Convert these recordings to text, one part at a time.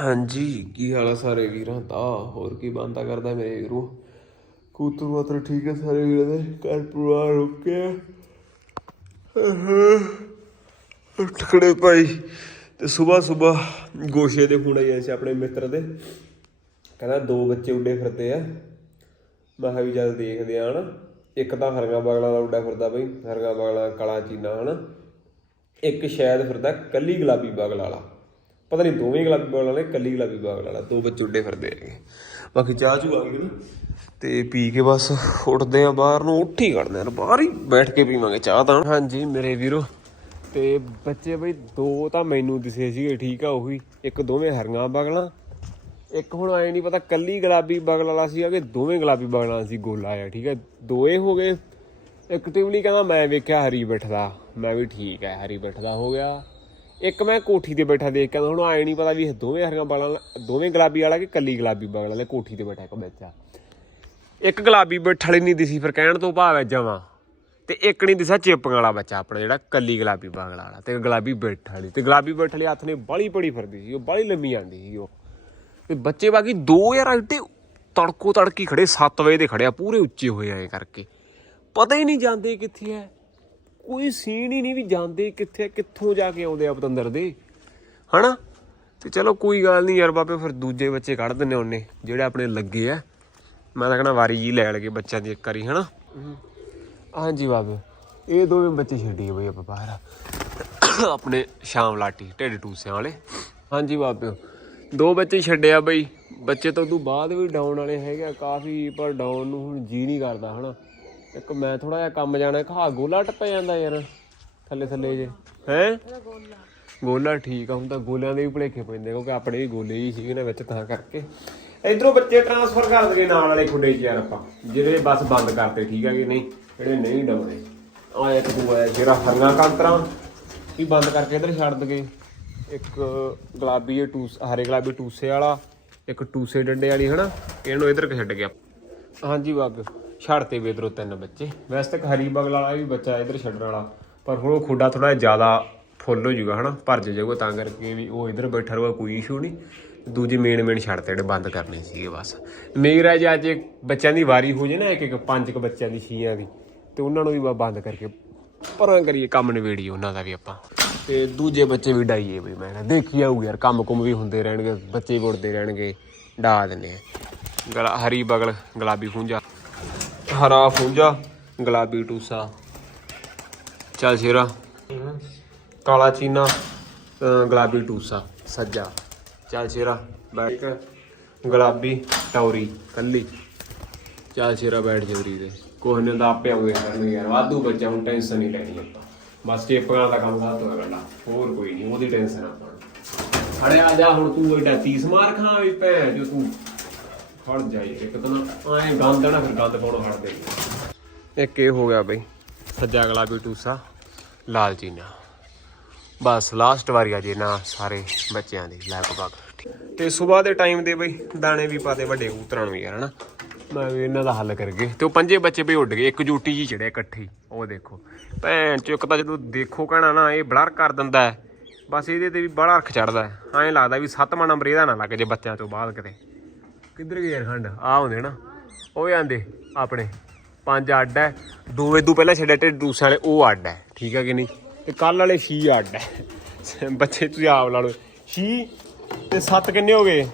ਹਾਂਜੀ, ਕੀ ਹਾਲ ਆ ਸਾਰੇ ਵੀਰਾਂ? ਦਾ ਹੋਰ ਕੀ ਬੰਦਾ ਕਰਦਾ ਮੇਰੇ ਵੀਰੋ? ਕੂਤਰ ਵਾਤਰ ਠੀਕ ਹੈ ਸਾਰੇ ਵੀਰਾਂ ਦੇ? ਘਰ ਪਰਿਵਾਰ ਓਕੇ ਟਕੜੇ ਭਾਈ। ਤੇ ਸਵੇਰ ਸਵੇਰ ਗੋਸ਼ੇ ਦੇ ਫੋਨ ਆਏ ਸੀ ਆਪਣੇ ਮਿੱਤਰ ਦੇ। ਕਹਿੰਦਾ ਦੋ ਬੱਚੇ ਉੱਡੇ ਫਿਰਦੇ ਆ। ਮੈਂ ਕਿਹਾ ਵੀ ਜਦ ਦੇਖਦੇ ਆ, ਹਨਾ। ਇੱਕ ਤਾਂ ਹਰੀਆਂ ਬਗਲਾਂ ਦਾ ਉੱਡਾ ਫਿਰਦਾ ਬਈ। ਹਰੀਆਂ ਬਗਲਾਂ, ਕਾਲਾ ਚੀਨਾ, ਹਨਾ। ਇੱਕ ਸ਼ਾਇਦ ਫਿਰਦਾ ਕੱਲੀ ਗੁਲਾਬੀ ਬਗਲ ਵਾਲਾ। ਪਤਾ ਨਹੀਂ ਦੋਵੇਂ ਗੁਲਾਬੀ ਬਗਲ ਵਾਲੇ ਕੱਲੀ ਗੁਲਾਬੀ ਬਗਲ ਵਾਲਾ, ਦੋ ਬੱਚੇ ਉੱਡੇ ਫਿਰਦੇ ਹੈਗੇ। ਬਾਕੀ ਚਾਹ ਚੂ ਆ ਗਈ ਨਾ, ਤੇ ਪੀ ਕੇ ਬਸ ਉੱਠਦੇ ਆ ਬਾਹਰ ਨੂੰ, ਉੱਠ ਹੀ ਕੱਢਦੇ ਆ, ਬਾਹਰ ਹੀ ਬੈਠ ਕੇ ਪੀਵਾਂਗੇ ਚਾਹ ਤਾਂ। ਹਾਂਜੀ, ਮੇਰੇ ਵੀਰੋ, ਤੇ ਬੱਚੇ ਬਈ ਦੋ ਤਾਂ ਮੈਨੂੰ ਦਿਸੇ ਸੀਗੇ, ਠੀਕ ਆ ਉਹੀ, ਇੱਕ ਦੋਵੇਂ ਹਰੀਆਂ ਬਗਲਾਂ ਇੱਕ ਹੁਣ ਆਏ ਨਹੀਂ ਪਤਾ ਕੱਲੀ ਗੁਲਾਬੀ ਬਗਲ ਵਾਲਾ ਸੀਗਾ ਕਿ ਦੋਵੇਂ ਗੁਲਾਬੀ ਬਗਲਾਂ ਸੀ, ਗੋਲਾ ਆ ਠੀਕ ਹੈ ਦੋਏ ਹੋ ਗਏ। ਇੱਕ ਟਿਵਲੀ ਕਹਿੰਦਾ ਮੈਂ ਵੇਖਿਆ ਹਰੀ ਬੈਠਦਾ, ਮੈਂ ਵੀ ਠੀਕ ਹੈ ਹਰੀ ਬੈਠਦਾ ਹੋ ਗਿਆ। ਇੱਕ ਮੈਂ ਕੋਠੀ ਤੇ ਬੈਠਾ ਦੇਖ ਕੇ ਆਉਂਦਾ, ਹੁਣ ਆਏ ਨਹੀਂ ਪਤਾ ਵੀ ਇਹ ਦੋਵੇਂ ਹਰੀਆਂ ਬਗਲਾਂ ਵਾਲਾ- ਦੋਵੇਂ ਗੁਲਾਬੀ ਵਾਲਾ ਕਿ ਕੱਲੀ ਗੁਲਾਬੀ ਬਗਲ ਵਾਲੇ ਕੋਠੀ ਤੇ ਬੈਠਾ ਇੱਕ ਬੱਚਾ ਇੱਕ ਗੁਲਾਬੀ ਬੈਠ ਵਾਲੀ ਨਹੀਂ ਦਿਸੀ ਫਿਰ ਕਹਿਣ ਤੋਂ ਭਾਵ ਹੈ ਜਮਾਂ। ਤੇ ਇੱਕ ਨਹੀਂ ਦਿਸਿਆ ਚਿਪਕਾਂ ਵਾਲਾ ਬੱਚਾ ਆਪਣਾ ਜਿਹੜਾ ਕੱਲੀ ਗੁਲਾਬੀ ਬਗਲ ਵਾਲਾ ਤੇ ਗੁਲਾਬੀ ਬੈਠ ਵਾਲੀ ਤੇ ਗੁਲਾਬੀ ਬੈਠ ਵਾਲੀ ਹੱਥ ਨੇ ਬਾਲੀ ਪੜੀ ਫਿਰਦੀ ਸੀ ਉਹ ਬਾਲੀ ਲੰਮੀ ਆਂਦੀ ਸੀ ਉਹ। ਤੇ ਬੱਚੇ ਬਾਕੀ ਦੋ ਯਾਰ ਇੱਡੇ ਤੜਕੋ ਤੜਕੀ ਖੜੇ 7 ਵਜੇ ਦੇ ਖੜੇ ਪੂਰੇ ਉੱਚੇ ਹੋਏ ਆਏ ਕਰਕੇ। ਪਤਾ ਹੀ ਨਹੀਂ ਜਾਂਦੇ ਕਿੱਥੇ ਐ ਕੋਈ ਸੀਨ ਹੀ ਨਹੀਂ ਵੀ ਜਾਂਦੇ ਕਿੱਥੇ ਕਿੱਥੋਂ ਜਾ ਕੇ ਆਉਂਦੇ ਆ ਪਤੰਦਰ ਦੇ। ਹਨਾ? ਤੇ ਚਲੋ ਕੋਈ ਗੱਲ ਨਹੀਂ ਯਾਰ ਬਾਬੇ, ਫਿਰ ਦੂਜੇ ਬੱਚੇ ਕੱਢ ਦਿੰਨੇ ਉਹਨੇ, ਜਿਹੜੇ ਆਪਣੇ ਲੱਗੇ ਆ। ਮੈਂ ਤਾਂ ਕਹਣਾ ਵਾਰੀ ਜੀ ਲੈ ਲਗੇ ਬੱਚਿਆਂ ਦੀ ਇੱਕ ਵਾਰੀ, ਹਨਾ? ਹਾਂਜੀ ਬਾਬੇ, ਇਹ ਦੋਵੇਂ ਬੱਚੇ ਛੱਡੀਏ ਬਈ ਆਪਾਂ ਬਾਹਰ। ਆਪਣੇ ਸ਼ਾਮ ਲਾਟੀ, ਢਿੱਡ ਟੂਸਿਆਂ ਵਾਲੇ। ਹਾਂਜੀ ਬਾਬਿਓ ਦੋ ਬੱਚੇ ਛੱਡਿਆ ਬਈ। ਬੱਚੇ ਤਾਂ ਉਦੋਂ ਬਾਅਦ ਵੀ ਡਾਊਨ ਵਾਲੇ ਹੈਗੇ ਆ, ਕਾਫੀ, ਪਰ ਡਾਊਨ ਨੂੰ ਹੁਣ ਜੀ ਨਹੀਂ ਕਰਦਾ, ਹਨਾ? ਇੱਕ ਮੈਂ ਥੋੜਾ ਜਿਹਾ ਕੰਮ ਜਾਣਾ ਘਾ ਗੋਲਾ ਟੱਪ ਜਾਂਦਾ ਯਾਰ ਥੱਲੇ ਥੱਲੇ ਜੇ। ਹੈ? ਗੋਲਾ। ਠੀਕ ਆ ਹੁਣ ਤਾਂ ਗੋਲਿਆਂ ਦੇ ਵੀ ਭੁਲੇਖੇ ਪੈਂਦੇ ਕਿਉਂਕਿ ਆਪਣੇ ਵੀ ਗੋਲੇ ਹੀ ਸੀਗੇ ਨਾ ਵਿੱਚ ਤਾਂ ਕਰਕੇ। ਇਧਰੋਂ ਬੱਚੇ ਟ੍ਰਾਂਸਫਰ ਕਰ ਦਗੇ ਨਾਲ ਵਾਲੇ ਖੁੱਡੇ 'ਚ ਯਾਰ ਆਪਾਂ। ਜਿਹੜੇ ਬਸ ਬੰਦ ਕਰਤੇ ਠੀਕ ਆ ਕਿ ਨਹੀਂ? ਜਿਹੜੇ ਨਹੀਂ ਡਾਉਣੇ। ਆ ਇੱਕ ਦੋ ਆਇਆ ਜਿਹੜਾ ਹਰੀਆਂ ਕਾਂਤਰਾਂ ਵੀ ਬੰਦ ਕਰਕੇ ਇਧਰ ਛੱਡ ਦਗੇ ਇੱਕ ਗੁਲਾਬੀ ਇਹ ਟੂਸ ਹਰੇ ਗੁਲਾਬੀ ਟੂਸੇ ਵਾਲਾ ਇੱਕ ਟੂਸੇ ਡੰਡੇ ਵਾਲੀ ਹਨਾ? ਇਹਨੂੰ ਇਧਰ ਕਿ ਛੱਡ ਗਿਆ। ਹਾਂਜੀ ਬਾਬ ਛੱਡਤੇ ਵੀ ਇਧਰੋਂ ਤਿੰਨ ਬੱਚੇ। ਵੈਸੇ ਤੱਕ ਹਰੀ ਬਗਲ ਵਾਲਾ ਵੀ ਬੱਚਾ ਇਧਰ ਛੱਡਣ ਵਾਲਾ, ਪਰ ਹੁਣ ਉਹ ਖੁੱਡਾ ਥੋੜਾ ਜ਼ਿਆਦਾ ਫੁੱਲ ਹੋ ਜਾਊਗਾ, ਹਨਾ ਭਰ ਜਾਊਗਾ, ਤਾਂ ਕਰਕੇ ਵੀ ਉਹ ਇਧਰ ਬੈਠਾ ਰਹੂਗਾ, ਕੋਈ ਇਸ਼ੂ ਨਹੀਂ। ਦੂਜੇ ਮੇਨ ਮੇਨ ਛੱਡ 'ਤੇ ਜਿਹੜੇ ਬੰਦ ਕਰਨੇ ਸੀਗੇ ਬਸ। ਮੇਰਾ ਜੇ ਅੱਜ ਬੱਚਿਆਂ ਦੀ ਵਾਰੀ ਹੋ ਜੇ ਨਾ, ਇੱਕ ਇੱਕ ਪੰਜ ਕੁ ਬੱਚਿਆਂ ਦੀ, ਛੀਆਂ ਦੀ, ਤੇ ਉਹਨਾਂ ਨੂੰ ਵੀ ਬੰਦ ਕਰਕੇ ਪਰਾਂ ਕਰੀਏ ਕੰਮ ਨਿਬੇੜੀਏ ਉਹਨਾਂ ਦਾ ਵੀ ਆਪਾਂ। ਤੇ ਦੂਜੇ ਬੱਚੇ ਵੀ ਡਾਈਏ ਵੀ ਮੈਂ ਕਿਹਾ, ਦੇਖੀ ਆਊ ਯਾਰ, ਕੰਮ ਕੁਮ ਵੀ ਹੁੰਦੇ ਰਹਿਣਗੇ, ਬੱਚੇ ਵੀ ਉੱਡਦੇ ਰਹਿਣਗੇ, ਡਾ ਦਿੰਨੇ ਆ। ਗਲਾ ਹਰੀ ਬਗਲ, ਗੁਲਾਬੀ ਫੂੰਜਾ ਹਰਾ ਫੂੰਜਾ, ਗੁਲਾਬੀ ਟੂਸਾ। ਚੱਲ ਸ਼ੇਰਾ। ਕਾਲਾ ਚੀਨਾ ਗੁਲਾਬੀ ਟੂਸਾ, ਸੱਜਾ। ਚੱਲ ਸ਼ੇਰਾ, ਬੈਠ ਗੁਲਾਬੀ ਟੌਰੀ, ਕੱਲੀ। ਚੱਲ ਸ਼ੇਰਾ, ਬੈਠ ਜਵਰੀ ਦੇ ਕੋਹ ਨੇ ਦਾ ਆਪੇ ਆਉਂਦੇ ਕਰਨਗੇ ਯਾਰ। ਵਾਧੂ ਬੱਚਾ, ਹੁਣ ਟੈਨਸ਼ਨ ਨਹੀਂ ਲੈਣੀ ਆਪਾਂ। ਬਸ ਚੇਪਾਂ ਦਾ ਕੰਮ ਸਾਥ ਹੋਇਆ ਗੱਲਾਂ ਹੋਰ ਕੋਈ ਨਹੀਂ ਉਹਦੀ ਟੈਨਸ਼ਨ ਆਪਾਂ ਨੂੰ। ਆ ਜਾ ਹੁਣ ਤੂੰ, ਐਡਾ 30 ਮਾਰ ਖਾਂ ਵੀ ਭੈ ਜੋ ਤੂੰ। ਖੜ ਜਾਈ ਇੱਕ ਤਾਂ ਐਂ ਗੰਦ ਨਾ, ਫਿਰ ਗੰਦ ਪਾਉਣੋਂ ਹਟਦੇ ਨੀ। ਇੱਕ ਇਹ ਹੋ ਗਿਆ ਬਈ, ਸੱਜਾ ਗੁਲਾਬੀ ਟੂਸਾ, ਲਾਲ ਚੀਨਾ। ਬਸ ਲਾਸਟ ਵਾਰੀ ਆ ਜੇ ਨਾ ਸਾਰੇ ਬੱਚਿਆਂ ਦੀ ਲਗਭਗ ਤੇ ਸਵੇਰ ਦੇ ਟਾਈਮ ਦੇ ਬਈ, ਦਾਣੇ ਵੀ ਪਾਤੇ ਵੱਡੇ ਕੂਤਰਾਂ ਨੂੰ ਯਾਰ, ਹਨਾ? ਮੈਂ ਵੀ ਇਹਨਾਂ ਦਾ ਹੱਲ ਕਰ ਗਏ ਤੇ ਉਹ ਪੰਜੇ ਬੱਚੇ ਵੀ ਉੱਡ ਗਏ, ਇੱਕ ਜੂਟੀ ਜੀ ਚੜਿਆ ਇਕੱਠੀ, ਉਹ ਦੇਖੋ। ਭੈਣ ਚ ਇੱਕ ਤਾਂ ਜਦੋਂ ਦੇਖੋ ਕਹਿਣਾ ਨਾ, ਇਹ ਬਲਰ ਕਰ ਦਿੰਦਾ ਹੈ। ਬਸ ਇਹਦੇ ਤੇ ਵੀ ਬੜਾ ਅਰਖ ਚੜਦਾ ਹੈ। ਐਂ ਲੱਗਦਾ ਵੀ ਸੱਤਵਾਂ ਨੰਬਰ ਇਹਦਾ ਨਾ ਲੱਗ ਜੇ ਬੱਚਿਆਂ ਤੋਂ ਬਾਅਦ ਕਿਤੇ। ਕਿੱਧਰ ਗਏ ਖੰਡ? ਆ ਹੁੰਦੇ ਨਾ। ਉਹ ਵੀ ਆਂਦੇ ਆਪਣੇ। ਪੰਜ ਅੱਡ ਹੈ ਦੋ ਇਦੋਂ ਪਹਿਲਾਂ ਛੱਡਿਆ ਤੇ ਦੂਸਰੇ ਵਾਲੇ ਉਹ ਅੱਡ ਹੈ ਠੀਕ ਹੈ ਕਿ ਨਹੀਂ? ਤੇ ਕੱਲ ਵਾਲੇ ਛੀ ਅੱਡ ਹੈ ਬੱਚੇ ਤੁਸੀਂ ਆਪ ਲਾ ਲਓ। ਛੀ ਤੇ ਸੱਤ ਕਿੰਨੇ ਹੋ ਗਏ?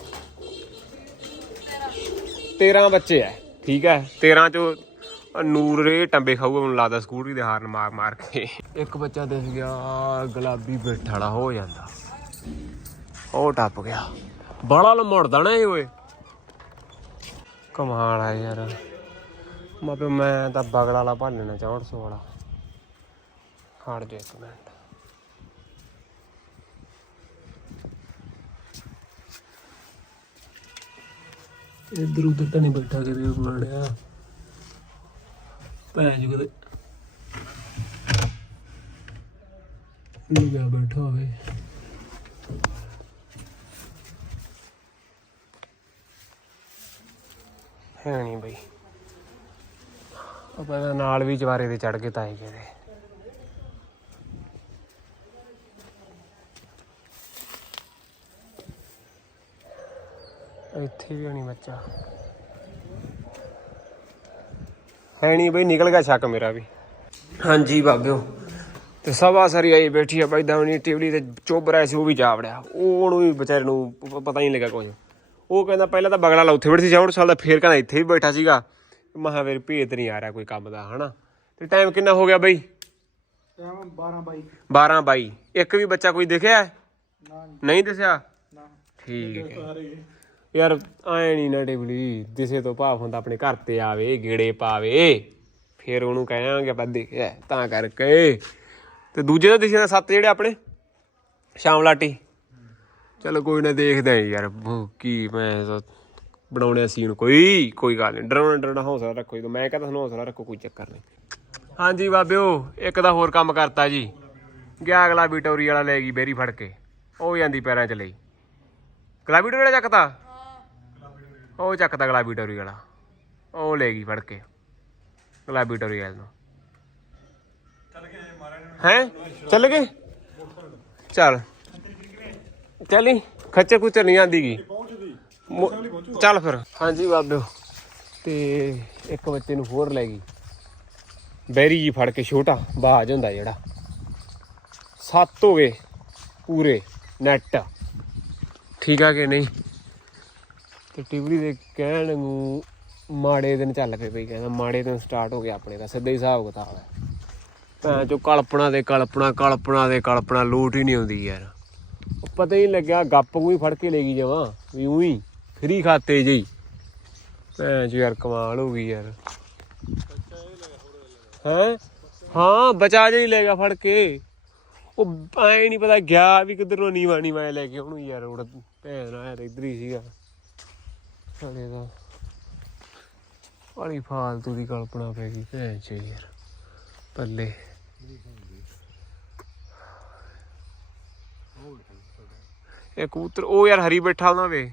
13 ਬੱਚੇ ਐ। ਠੀਕ ਹੈ 13 ਚੋਂ ਨੂਰ ਰੇ ਟੰਬੇ ਖਾਊਗਾ, ਮੈਨੂੰ ਲੱਗਦਾ ਸਕੂਟਰੀ ਦੇ ਹਾਰਨ ਮਾਰ ਮਾਰ ਕੇ। ਇੱਕ ਬੱਚਾ ਦਿਸ ਗਿਆ, ਗੁਲਾਬੀ ਬੈਠਾ ਵਾਲਾ, ਹੋ ਜਾਂਦਾ। ਉਹ ਟੱਪ ਗਿਆ। ਬਾਲਾ ਲਮੜਦਾ ਨਾ ਇਹ ਓਏ। ਕਮਾਲ ਆ ਯਾਰ। ਮਾਪੇ ਮੈਂ ਤਾਂ ਬਗੜਾ ਵਾਲਾ ਭਾਲਣਾ 400 ਵਾਲਾ। ਖੜ ਜਾ ਇੱਕ ਮਿੰਟ। ਇੱਧਰ ਉੱਧਰ ਤਾਂ ਨਹੀਂ ਬੈਠਾ ਕਿਤੇ ਮੜਿਆ। ਭੈਣ ਜੀ ਕਦੇ ਲੁਗਾ ਬੈਠਾ ਹੋਵੇ। ਹੈ ਨਹੀਂ ਬਈ। ਆਪਾਂ ਤਾਂ ਨਾਲ ਵੀ ਜਵਾਰੇ ਦੇ ਚੜ ਕੇ ਤਾਏ ਗਏ ਇੱਥੇ ਵੀ ਨਹੀਂ ਬੱਚਾ। ਹੈ ਨਹੀਂ ਬਈ, ਨਿਕਲ ਗਿਆ ਸ਼ੱਕ ਮੇਰਾ ਵੀ। ਹਾਂਜੀ ਬਾਬਿਓ। ਤੇ ਸਵਾ ਸਾਰੀ ਆਈ ਬੈਠੀ ਆ ਬਾਈ ਦਾਵਣੀ ਟਿਵਲੀ ਤੇ ਚੁੱਭ ਰਿਹਾ ਸੀ, ਉਹ ਵੀ ਜਾ ਵੜਿਆ। ਉਹਨੂੰ ਵੀ ਵਿਚਾਰੇ ਨੂੰ ਪਤਾ ਹੀ ਨਹੀਂ ਲੱਗਾ ਕੁਝ ਉਹ ਕਹਿੰਦਾ ਪਹਿਲਾਂ ਤਾਂ ਬਗਲਾ ਲਾ ਉੱਥੇ ਬੈਠੀ ਸੀ ਹੁਣ ਸਾਲ ਦਾ ਫੇਰ ਕਹਿੰਦਾ ਇੱਥੇ ਵੀ ਬੈਠਾ ਸੀਗਾ। ਮਹਾਵੀਰ ਭੇਤ ਨਹੀਂ ਆ ਰਿਹਾ ਕੋਈ ਕੰਮ ਦਾ ਹਨਾ? ਤੇ ਟਾਈਮ ਕਿੰਨਾ ਹੋ ਗਿਆ ਬਈ? ਟਾਈਮ 12 ਬਾਈ। 12 22 ਇੱਕ ਵੀ ਬੱਚਾ ਕੋਈ ਦਿਖਿਆ? ਨਹੀਂ ਦਿਸਿਆ? ਠੀਕ ਹੈ। ਯਾਰ ਐ ਨਹੀਂ ਨਾ ਟਿਵਲੀ ਦਿਸੇ ਤੋਂ ਭਾਵ ਹੁੰਦਾ ਆਪਣੇ ਘਰ ਤੇ ਆਵੇ ਗੇੜੇ ਪਾਵੇ। ਫਿਰ ਉਹਨੂੰ ਕਹਾਂਗੇ ਆਪਾਂ ਦੇਖਿਆ ਤਾਂ ਕਰਕੇ। ਤੇ ਦੂਜੇ ਦਾ ਦਿਸੇ ਦਾ ਸੱਤ ਜਿਹੜੇ ਆਪਣੇ? ਸ਼ਾਮ ਲਾਟੀ। ਚਲੋ ਕੋਈ ਨਾ ਦੇਖਦੇ ਆ ਯਾਰ। ਕੀ ਮੈਂ ਬਣਾਉਣੇ ਸੀਨ ਕੋਈ ਕੋਈ ਗੱਲ ਨਹੀਂ ਡਰਾਉਣਾ ਡਰਾਉਣਾ ਹੌਸਲਾ ਰੱਖੋ ਜਦੋਂ। ਮੈਂ ਕਹਿੰਦਾ ਤੁਹਾਨੂੰ ਹੌਸਲਾ ਰੱਖੋ ਕੋਈ ਚੱਕਰ ਨਹੀਂ ਹਾਂਜੀ ਬਾਬਿਓ ਇੱਕ ਦਾ ਹੋਰ ਕੰਮ ਕਰਤਾ ਜੀ। ਗਿਆ ਅਗਲਾ ਬਿਟੋਰੀ ਵਾਲਾ ਲੈ ਗਈ ਬੇਰੀ ਫੜ ਕੇ। ਉਹ ਜਾਂਦੀ ਪੈਰਾਂ 'ਚ ਲਈ। ਗੁਲਾਬੀ ਟੋਰੀ ਵਾਲਾ ਚੱਕਤਾ? ਉਹ ਚੱਕਤਾ ਗੁਲਾਬੀ ਟੋਰੀ ਵਾਲਾ। ਉਹ ਲੈ ਗਈ ਫੜ ਕੇ। ਗੁਲਾਬੀ ਟੋਰੀ ਵਾਲੇ ਨੂੰ। ਹੈ? ਚੱਲ ਗਏ? ਚੱਲ। ਚੱਲੀ? ਖੱਚਰ ਖੁੱਚਰ ਨਹੀਂ ਆਂਦੀ ਗੀ ਮੁ- ਚੱਲ ਫਿਰ। ਹਾਂਜੀ ਬਾਬਿਓ ਤੇ ਇੱਕ ਬੱਚੇ ਨੂੰ ਹੋਰ ਲੈ ਗਈ। ਬੈਰੀ ਜੀ ਫੜ ਕੇ ਛੋਟਾ ਬਾਜ ਹੁੰਦਾ ਜਿਹੜਾ। ਸੱਤ ਹੋ ਗਏ ਪੂਰੇ ਨੈਟ। ਠੀਕ ਆ ਕਿ ਨਹੀਂ? ਤੇ ਟਿਵਰੀ ਦੇ ਕਹਿਣ ਨੂੰ ਮਾੜੇ ਦਿਨ ਚੱਲ ਪਏ ਬਈ ਕਹਿੰਦਾ ਮਾੜੇ ਦਿਨ ਸਟਾਰਟ ਹੋ ਗਿਆ ਆਪਣੇ ਦਾ ਸਿੱਧਾ ਹੀ ਹਿਸਾਬ ਕਿਤਾਬ ਹੈ। ਭੈਣ ਚੋ ਕਲਪਨਾ ਦੇ ਕਲਪਨਾ ਕਲਪਨਾ ਦੇ ਕਲਪਨਾ ਲੋਟ ਹੀ ਨਹੀਂ ਆਉਂਦੀ ਯਾਰ। ਉਹ ਪਤਾ ਹੀ ਲੱਗਿਆ, ਗੱਪ ਨੂੰ ਹੀ ਫੜ ਕੇ ਲੈ ਗਈ ਜਮਾਂ, ਵੀ ਉਹੀ ਫਰੀ ਖਾਤੇ ਜਿਹੀ ਭੈਣ ਚੋ ਯਾਰ, ਕਮਾਲ ਹੋ ਗਈ ਯਾਰ। ਹੈ? ਹਾਂ, ਬਚਾ ਜਿਹਾ ਲੈ ਗਿਆ ਫੜ ਕੇ। ਉਹ ਐ ਨਹੀਂ ਪਤਾ ਗਿਆ ਵੀ ਕਿੱਧਰੋਂ ਨੀਵਾ ਨੀਵਾ ਲੈ ਕੇ ਉਹਨੂੰ ਯਾਰ ਉੜ ਭੈਣ ਨਾਲ ਯਾਰ, ਇੱਧਰ ਹੀ ਸੀਗਾ। ਸਾਲੇ ਦਾ। ਬੜੀ ਫਾਲਤੂ ਦੀ ਕਲਪਨਾ ਪੈ ਗਈ, ਭੈਣ ਚ ਯਾਰ, ਪੱਲੇ। ਇਹ ਕਬੂਤਰ ਉਹ ਯਾਰ ਹਰੀ ਬੈਠਾ ਉਹਨਾਂ ਵੇ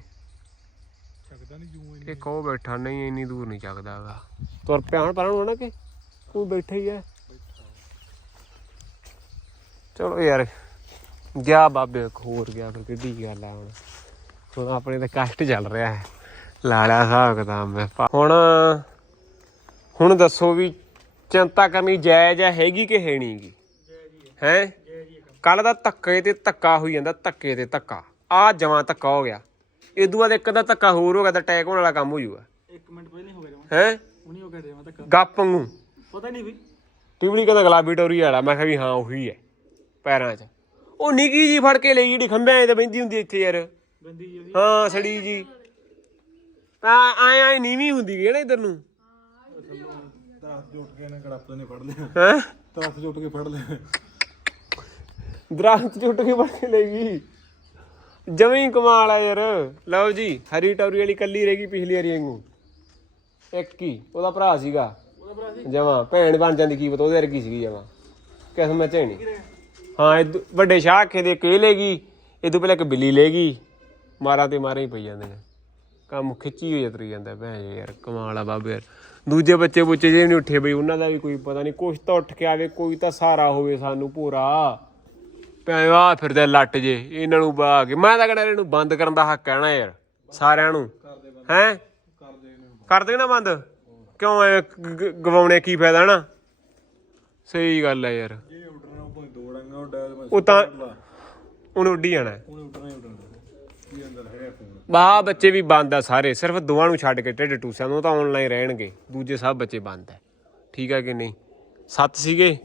ਚੱਕਦਾ ਨਹੀਂ ਜੂੰ ਇੱਕ ਉਹ ਬੈਠਾ? ਨਹੀਂ ਇੰਨੀ ਦੂਰ ਨਹੀਂ ਚੱਕਦਾ ਹੈਗਾ। ਤੁਰ ਪਿਆ ਹੁਣ ਪਰਾਂ ਨੂੰ ਨਾ ਕਿ? ਉਹ ਬੈਠਾ ਹੀ ਹੈ। ਚਲੋ ਯਾਰ ਗਿਆ ਬਾਬੇ ਹੋਰ ਗਿਆ ਫਿਰ ਕਿੱਡੀ ਗੱਲ ਆ ਹੁਣ। ਹੁਣ ਆਪਣੇ ਤਾਂ ਕਸ਼ਟ ਚੱਲ ਰਿਹਾ ਹੈ। ਲਾਲਾ ਹਿਸਾਬ ਕਿਤਾਬ ਮੈਂ। ਹੁਣ ਹੁਣ ਦੱਸੋ ਵੀ ਚਿੰਤਾ ਕਰਨੀ ਜਾਇਜ਼ ਹੈ ਹੈਗੀ ਕਿ ਹੈ ਨਹੀਂਗੀ ਹੈ ਕੱਲ ਦਾ ਧੱਕੇ ਤੇ ਧੱਕਾ ਹੋਈ ਜਾਂਦਾ ਧੱਕੇ ਤੇ ਧੱਕਾ। ਆ ਜਮਾਂ ਧੱਕਾ ਹੋ ਗਿਆ। ਇਦੋਂ ਬਾਅਦ ਇੱਕ ਦਾ ਧੱਕਾ ਹੋਰ ਹੋ ਗਿਆ ਤਾਂ ਅਟੈਕ ਹੋਣ ਵਾਲਾ ਕੰਮ ਹੋ ਜਾਊਗਾ ਇੱਕ ਮਿੰਟ ਪਹਿਲਾਂ ਹੀ ਹੋ ਗਿਆ ਜਮਾ ਹੈ ਹੁਣੀ ਹੋ ਗਿਆ ਜਮਾ ਤੱਕ ਗੱਪ ਨੂੰ ਪਤਾ ਨਹੀਂ ਵੀ। ਟਿਵਲੀ ਕਹਿੰਦਾ ਗੁਲਾਬੀ ਟੋਰੀ ਵਾਲਾ ਮੈਂ ਕਿਹਾ ਵੀ ਹਾਂ ਉਹੀ ਹੈ ਪੈਰਾਂ 'ਚ। ਉਹ ਨਿੱਕੀ ਜੀ ਫੜ ਕੇ ਲਈ ਜਿਹੜੀ ਖੰਭਿਆਂ 'ਤੇ ਬੈਂਦੀ ਹੁੰਦੀ ਇੱਥੇ ਯਾਰ। ਬੰਦੀ ਜੀ ਹਾਂ ਸੜੀ ਜੀ ਤਾਂ ਆਏ ਆਏ ਨੀਵੀਂ ਹੁੰਦੀ ਹੈ ਨਾ ਇਧਰ ਨੂੰ। ਦਰਖਤ ਜੁੱਟ ਕੇ ਨੇ ਕੜਾਪੇ ਨੇ ਫੜ ਲਿਆ ਹੈ? ਦਰਖਤ ਜੁੱਟ ਕੇ ਫੜ ਲਿਆ। ਦਰਖਤ ਝੁੱਟ ਕੇ ਫੜ ਕੇ ਲੈ ਗਈ। ਜਮੀ ਕਮਾਲ ਆ ਯਾਰ। ਲਓ ਜੀ, ਹਰੀ ਟੌਰੀ ਵਾਲੀ ਕੱਲੀ ਰਹਿ ਗਈ ਪਿਛਲੀ ਵਾਰੀ ਵਾਂਗੂ। ਇੱਕ ਹੀ, ਉਹਦਾ ਭਰਾ ਸੀਗਾ। ਉਹਦਾ ਭਰਾ ਸੀ ਜਮਾ, ਭੈਣ ਬਣ ਜਾਂਦੀ, ਕੀ ਪਤਾ ਉਹਦੇ ਵਰਗੀ ਸੀਗੀ ਜਮਾ। ਕਿਸਮਤ ਹੈ ਨਹੀਂ। ਹਾਂ, ਇਹ ਵੱਡੇ ਸ਼ਾਹ ਆਖੇ ਦੇ ਕੇ ਲੈ ਗਈ। ਇਹ ਤੋਂ ਪਹਿਲਾਂ ਇੱਕ ਬਿੱਲੀ ਲੈ ਗਈ। ਮਾਰਾਂ ਤੇ ਮਾਰਾਂ ਹੀ ਪਈ ਜਾਂਦੇ ਨੇ। ਕੰਮ ਖਿੱਚੀ ਹੋਈ ਤੁਰੀ ਜਾਂਦਾ ਭੈਣ ਜੀ, ਯਾਰ, ਕਮਾਲ ਆ ਬਾਬੇ ਯਾਰ। ਦੂਜੇ ਬੱਚੇ ਬੁੱਚੇ ਜੇ ਨਹੀਂ ਉੱਠੇ ਬਈ, ਉਹਨਾਂ ਦਾ ਵੀ ਕੋਈ ਪਤਾ ਨਹੀਂ, ਕੁਛ ਤਾਂ ਉੱਠ ਕੇ ਆਵੇ, ਕੋਈ ਤਾਂ ਸਹਾਰਾ ਹੋਵੇ ਸਾਨੂੰ ਪੂਰਾ। ਭੈਣ ਆ ਫਿਰਦੇ ਲੱਟ ਜੇ, ਇਹਨਾਂ ਨੂੰ ਬਾ ਕੇ। ਮੈਂ ਤਾਂ ਕਹਿੰਦਾ ਇਹਨੂੰ ਬੰਦ ਕਰਨ ਦਾ ਹੱਕ ਹੈ ਨਾ ਯਾਰ, ਸਾਰਿਆਂ ਨੂੰ। ਹੈ? ਕਰਦੇ ਨੇ ਕਰ ਬੰਦ। ਕਿਉਂ ਐ ਗਵਾਉਣੇ ਕੀ ਫਾਇਦਾ ਨਾ ਸਹੀ ਗੱਲ ਹੈ ਯਾਰ। ਉਹ ਤਾਂ ਹੁਣ ਉੱਡੀ ਜਾਣਾ। ਹੈ। ਬਾਹ ਬੱਚੇ ਵੀ ਬੰਦ ਆ ਸਾਰੇ, ਸਿਰਫ ਦੋਵਾਂ ਨੂੰ ਛੱਡ ਕੇ ਢਿੱਡ ਟੂਸਿਆਂ ਨੂੰ ਤਾਂ ਆਨਲਾਈਨ ਰਹਿਣਗੇ। ਦੂਜੇ ਸਭ ਬੱਚੇ ਬੰਦ ਹੈ ਠੀਕ ਹੈ ਕਿ ਨਹੀਂ? ਸੱਤ ਸੀਗੇ?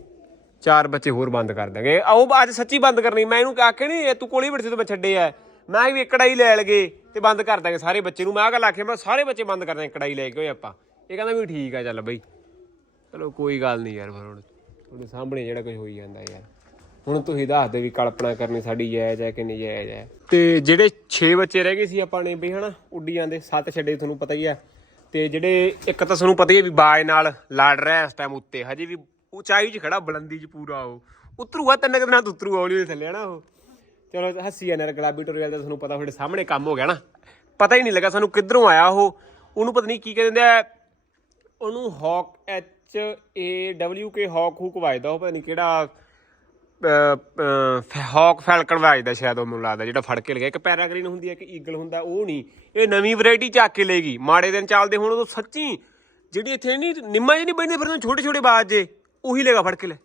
ਚਾਰ ਬੱਚੇ ਹੋਰ ਬੰਦ ਕਰ ਦਾਂਗੇ ਆ ਅੱਜ ਸੱਚੀ ਬੰਦ ਕਰਨੀ, ਮੈਂ ਇਹਨੂੰ ਆਖਿਆ ਨਹੀਂ ਇਹ ਤੂੰ ਕੋਲੀ ਬੈਠੇ ਤੋਂ ਮੈਂ ਛੱਡੇ ਆ। ਮੈਂ ਕਿਹਾ ਵੀ ਇੱਕ ਕੜਾਈ ਲੈ ਲਗੇ ਤੇ ਬੰਦ ਕਰ ਦਾਂਗੇ ਸਾਰੇ ਬੱਚੇ ਨੂੰ। ਮੈਂ ਆ ਗੱਲ ਆਖਿਆ, ਮੈਂ ਸਾਰੇ ਬੱਚੇ ਬੰਦ ਕਰ ਦਾਂਗੇ ਕੜਾਈ ਲੈ ਕੇ ਹੋਏ ਆਪਾਂ। ਇਹ ਕਹਿੰਦਾ ਵੀ ਠੀਕ ਆ, ਚੱਲ ਬਈ। ਚਲੋ ਕੋਈ ਗੱਲ ਨਹੀਂ ਯਾਰ, ਫਿਰ ਹੁਣ ਤੁਹਾਡੇ ਸਾਹਮਣੇ ਜਿਹੜਾ ਕੁਝ ਹੋਈ ਜਾਂਦਾ ਯਾਰ। ਹੁਣ ਤੁਸੀਂ ਦੱਸ ਦੇ ਵੀ ਕਲਪਨਾ ਕਰਨੀ ਸਾਡੀ ਜਾਇਜ਼ ਹੈ ਕਿ ਨਹੀਂ ਜਾਇਜ਼ ਹੈ। ਤੇ ਜਿਹੜੇ 6 ਬੱਚੇ ਰਹਿ ਗਏ ਸੀ ਆਪਾਂ ਨੇ ਵੀ ਹਨਾ ਉੱਡੀ ਜਾਂਦੇ ਸੱਤ ਛੱਡੇ ਤੁਹਾਨੂੰ ਪਤਾ ਹੀ ਆ। ਤੇ ਜਿਹੜੇ ਇੱਕ ਤਾਂ ਤੁਹਾਨੂੰ ਪਤਾ ਹੀ ਹੈ ਵੀ ਬਾਜ ਨਾਲ ਲੜ ਰਿਹਾ ਇਸ ਟਾਈਮ ਉੱਤੇ, ਹਜੇ ਵੀ ਉਚਾਈ 'ਚ ਖੜਾ, ਬਲੰਦੀ 'ਚ ਪੂਰਾ ਉਹ। ਉਤਰੂਗਾ ਤਿੰਨ ਕੁ ਦਿਨਾਂ ਤੋਂ ਉਤਰੂਗਾ, ਹੌਲੀ ਹੌਲੀ ਥੱਲੇ ਹਨਾ ਉਹ। ਚਲੋ, ਹੱਸੀ ਜਾਂਦੇ ਗੁਲਾਬੀ ਟੋਰੀਅਲ ਦਾ ਤੁਹਾਨੂੰ ਪਤਾ ਤੁਹਾਡੇ ਸਾਹਮਣੇ ਕੰਮ ਹੋ ਗਿਆ ਨਾ। ਪਤਾ ਹੀ ਨਹੀਂ ਲੱਗਾ ਸਾਨੂੰ ਕਿੱਧਰੋਂ ਆਇਆ ਉਹ। ਉਹਨੂੰ ਪਤਾ ਨਹੀਂ ਕੀ ਕਹਿੰਦੇ ਆ। ਉਹਨੂੰ hawk H A W K hawk ਹੂਕ ਵੱਜਦਾ, ਉਹ ਪਤਾ ਨਹੀਂ ਕਿਹੜਾ ਹੌਕ ਫੈਲਕਨ ਵੱਜਦਾ ਸ਼ਾਇਦ ਉਹ ਮੈਨੂੰ ਲੱਗਦਾ, ਜਿਹੜਾ ਫੜ ਕੇ ਲਗਿਆ ਇੱਕ ਪੈਰਾਗ੍ਰੀਨ ਹੁੰਦੀ ਹੈ ਇੱਕ ਈਗਲ ਹੁੰਦਾ, ਉਹ ਨਹੀਂ। ਇਹ ਨਵੀਂ ਵੈਰਾਈਟੀ ਚੱਕ ਕੇ ਲੇਗੀ ਮਾੜੇ ਦਿਨ ਚੱਲਦੇ ਹੁਣ ਉਦੋਂ ਸੱਚੀ, ਜਿਹੜੀ ਇੱਥੇ ਨਹੀਂ, ਨਿੰਮਾ ਜਿਹੀ ਨਹੀਂ ਬੈਠਦੇ ਫਿਰ ਛੋਟੇ ਛੋਟੇ ਬਾਜ ਜੇ। ਉਹੀ ਲੈਗਾ ਫੜ ਕੇ ਲੈ।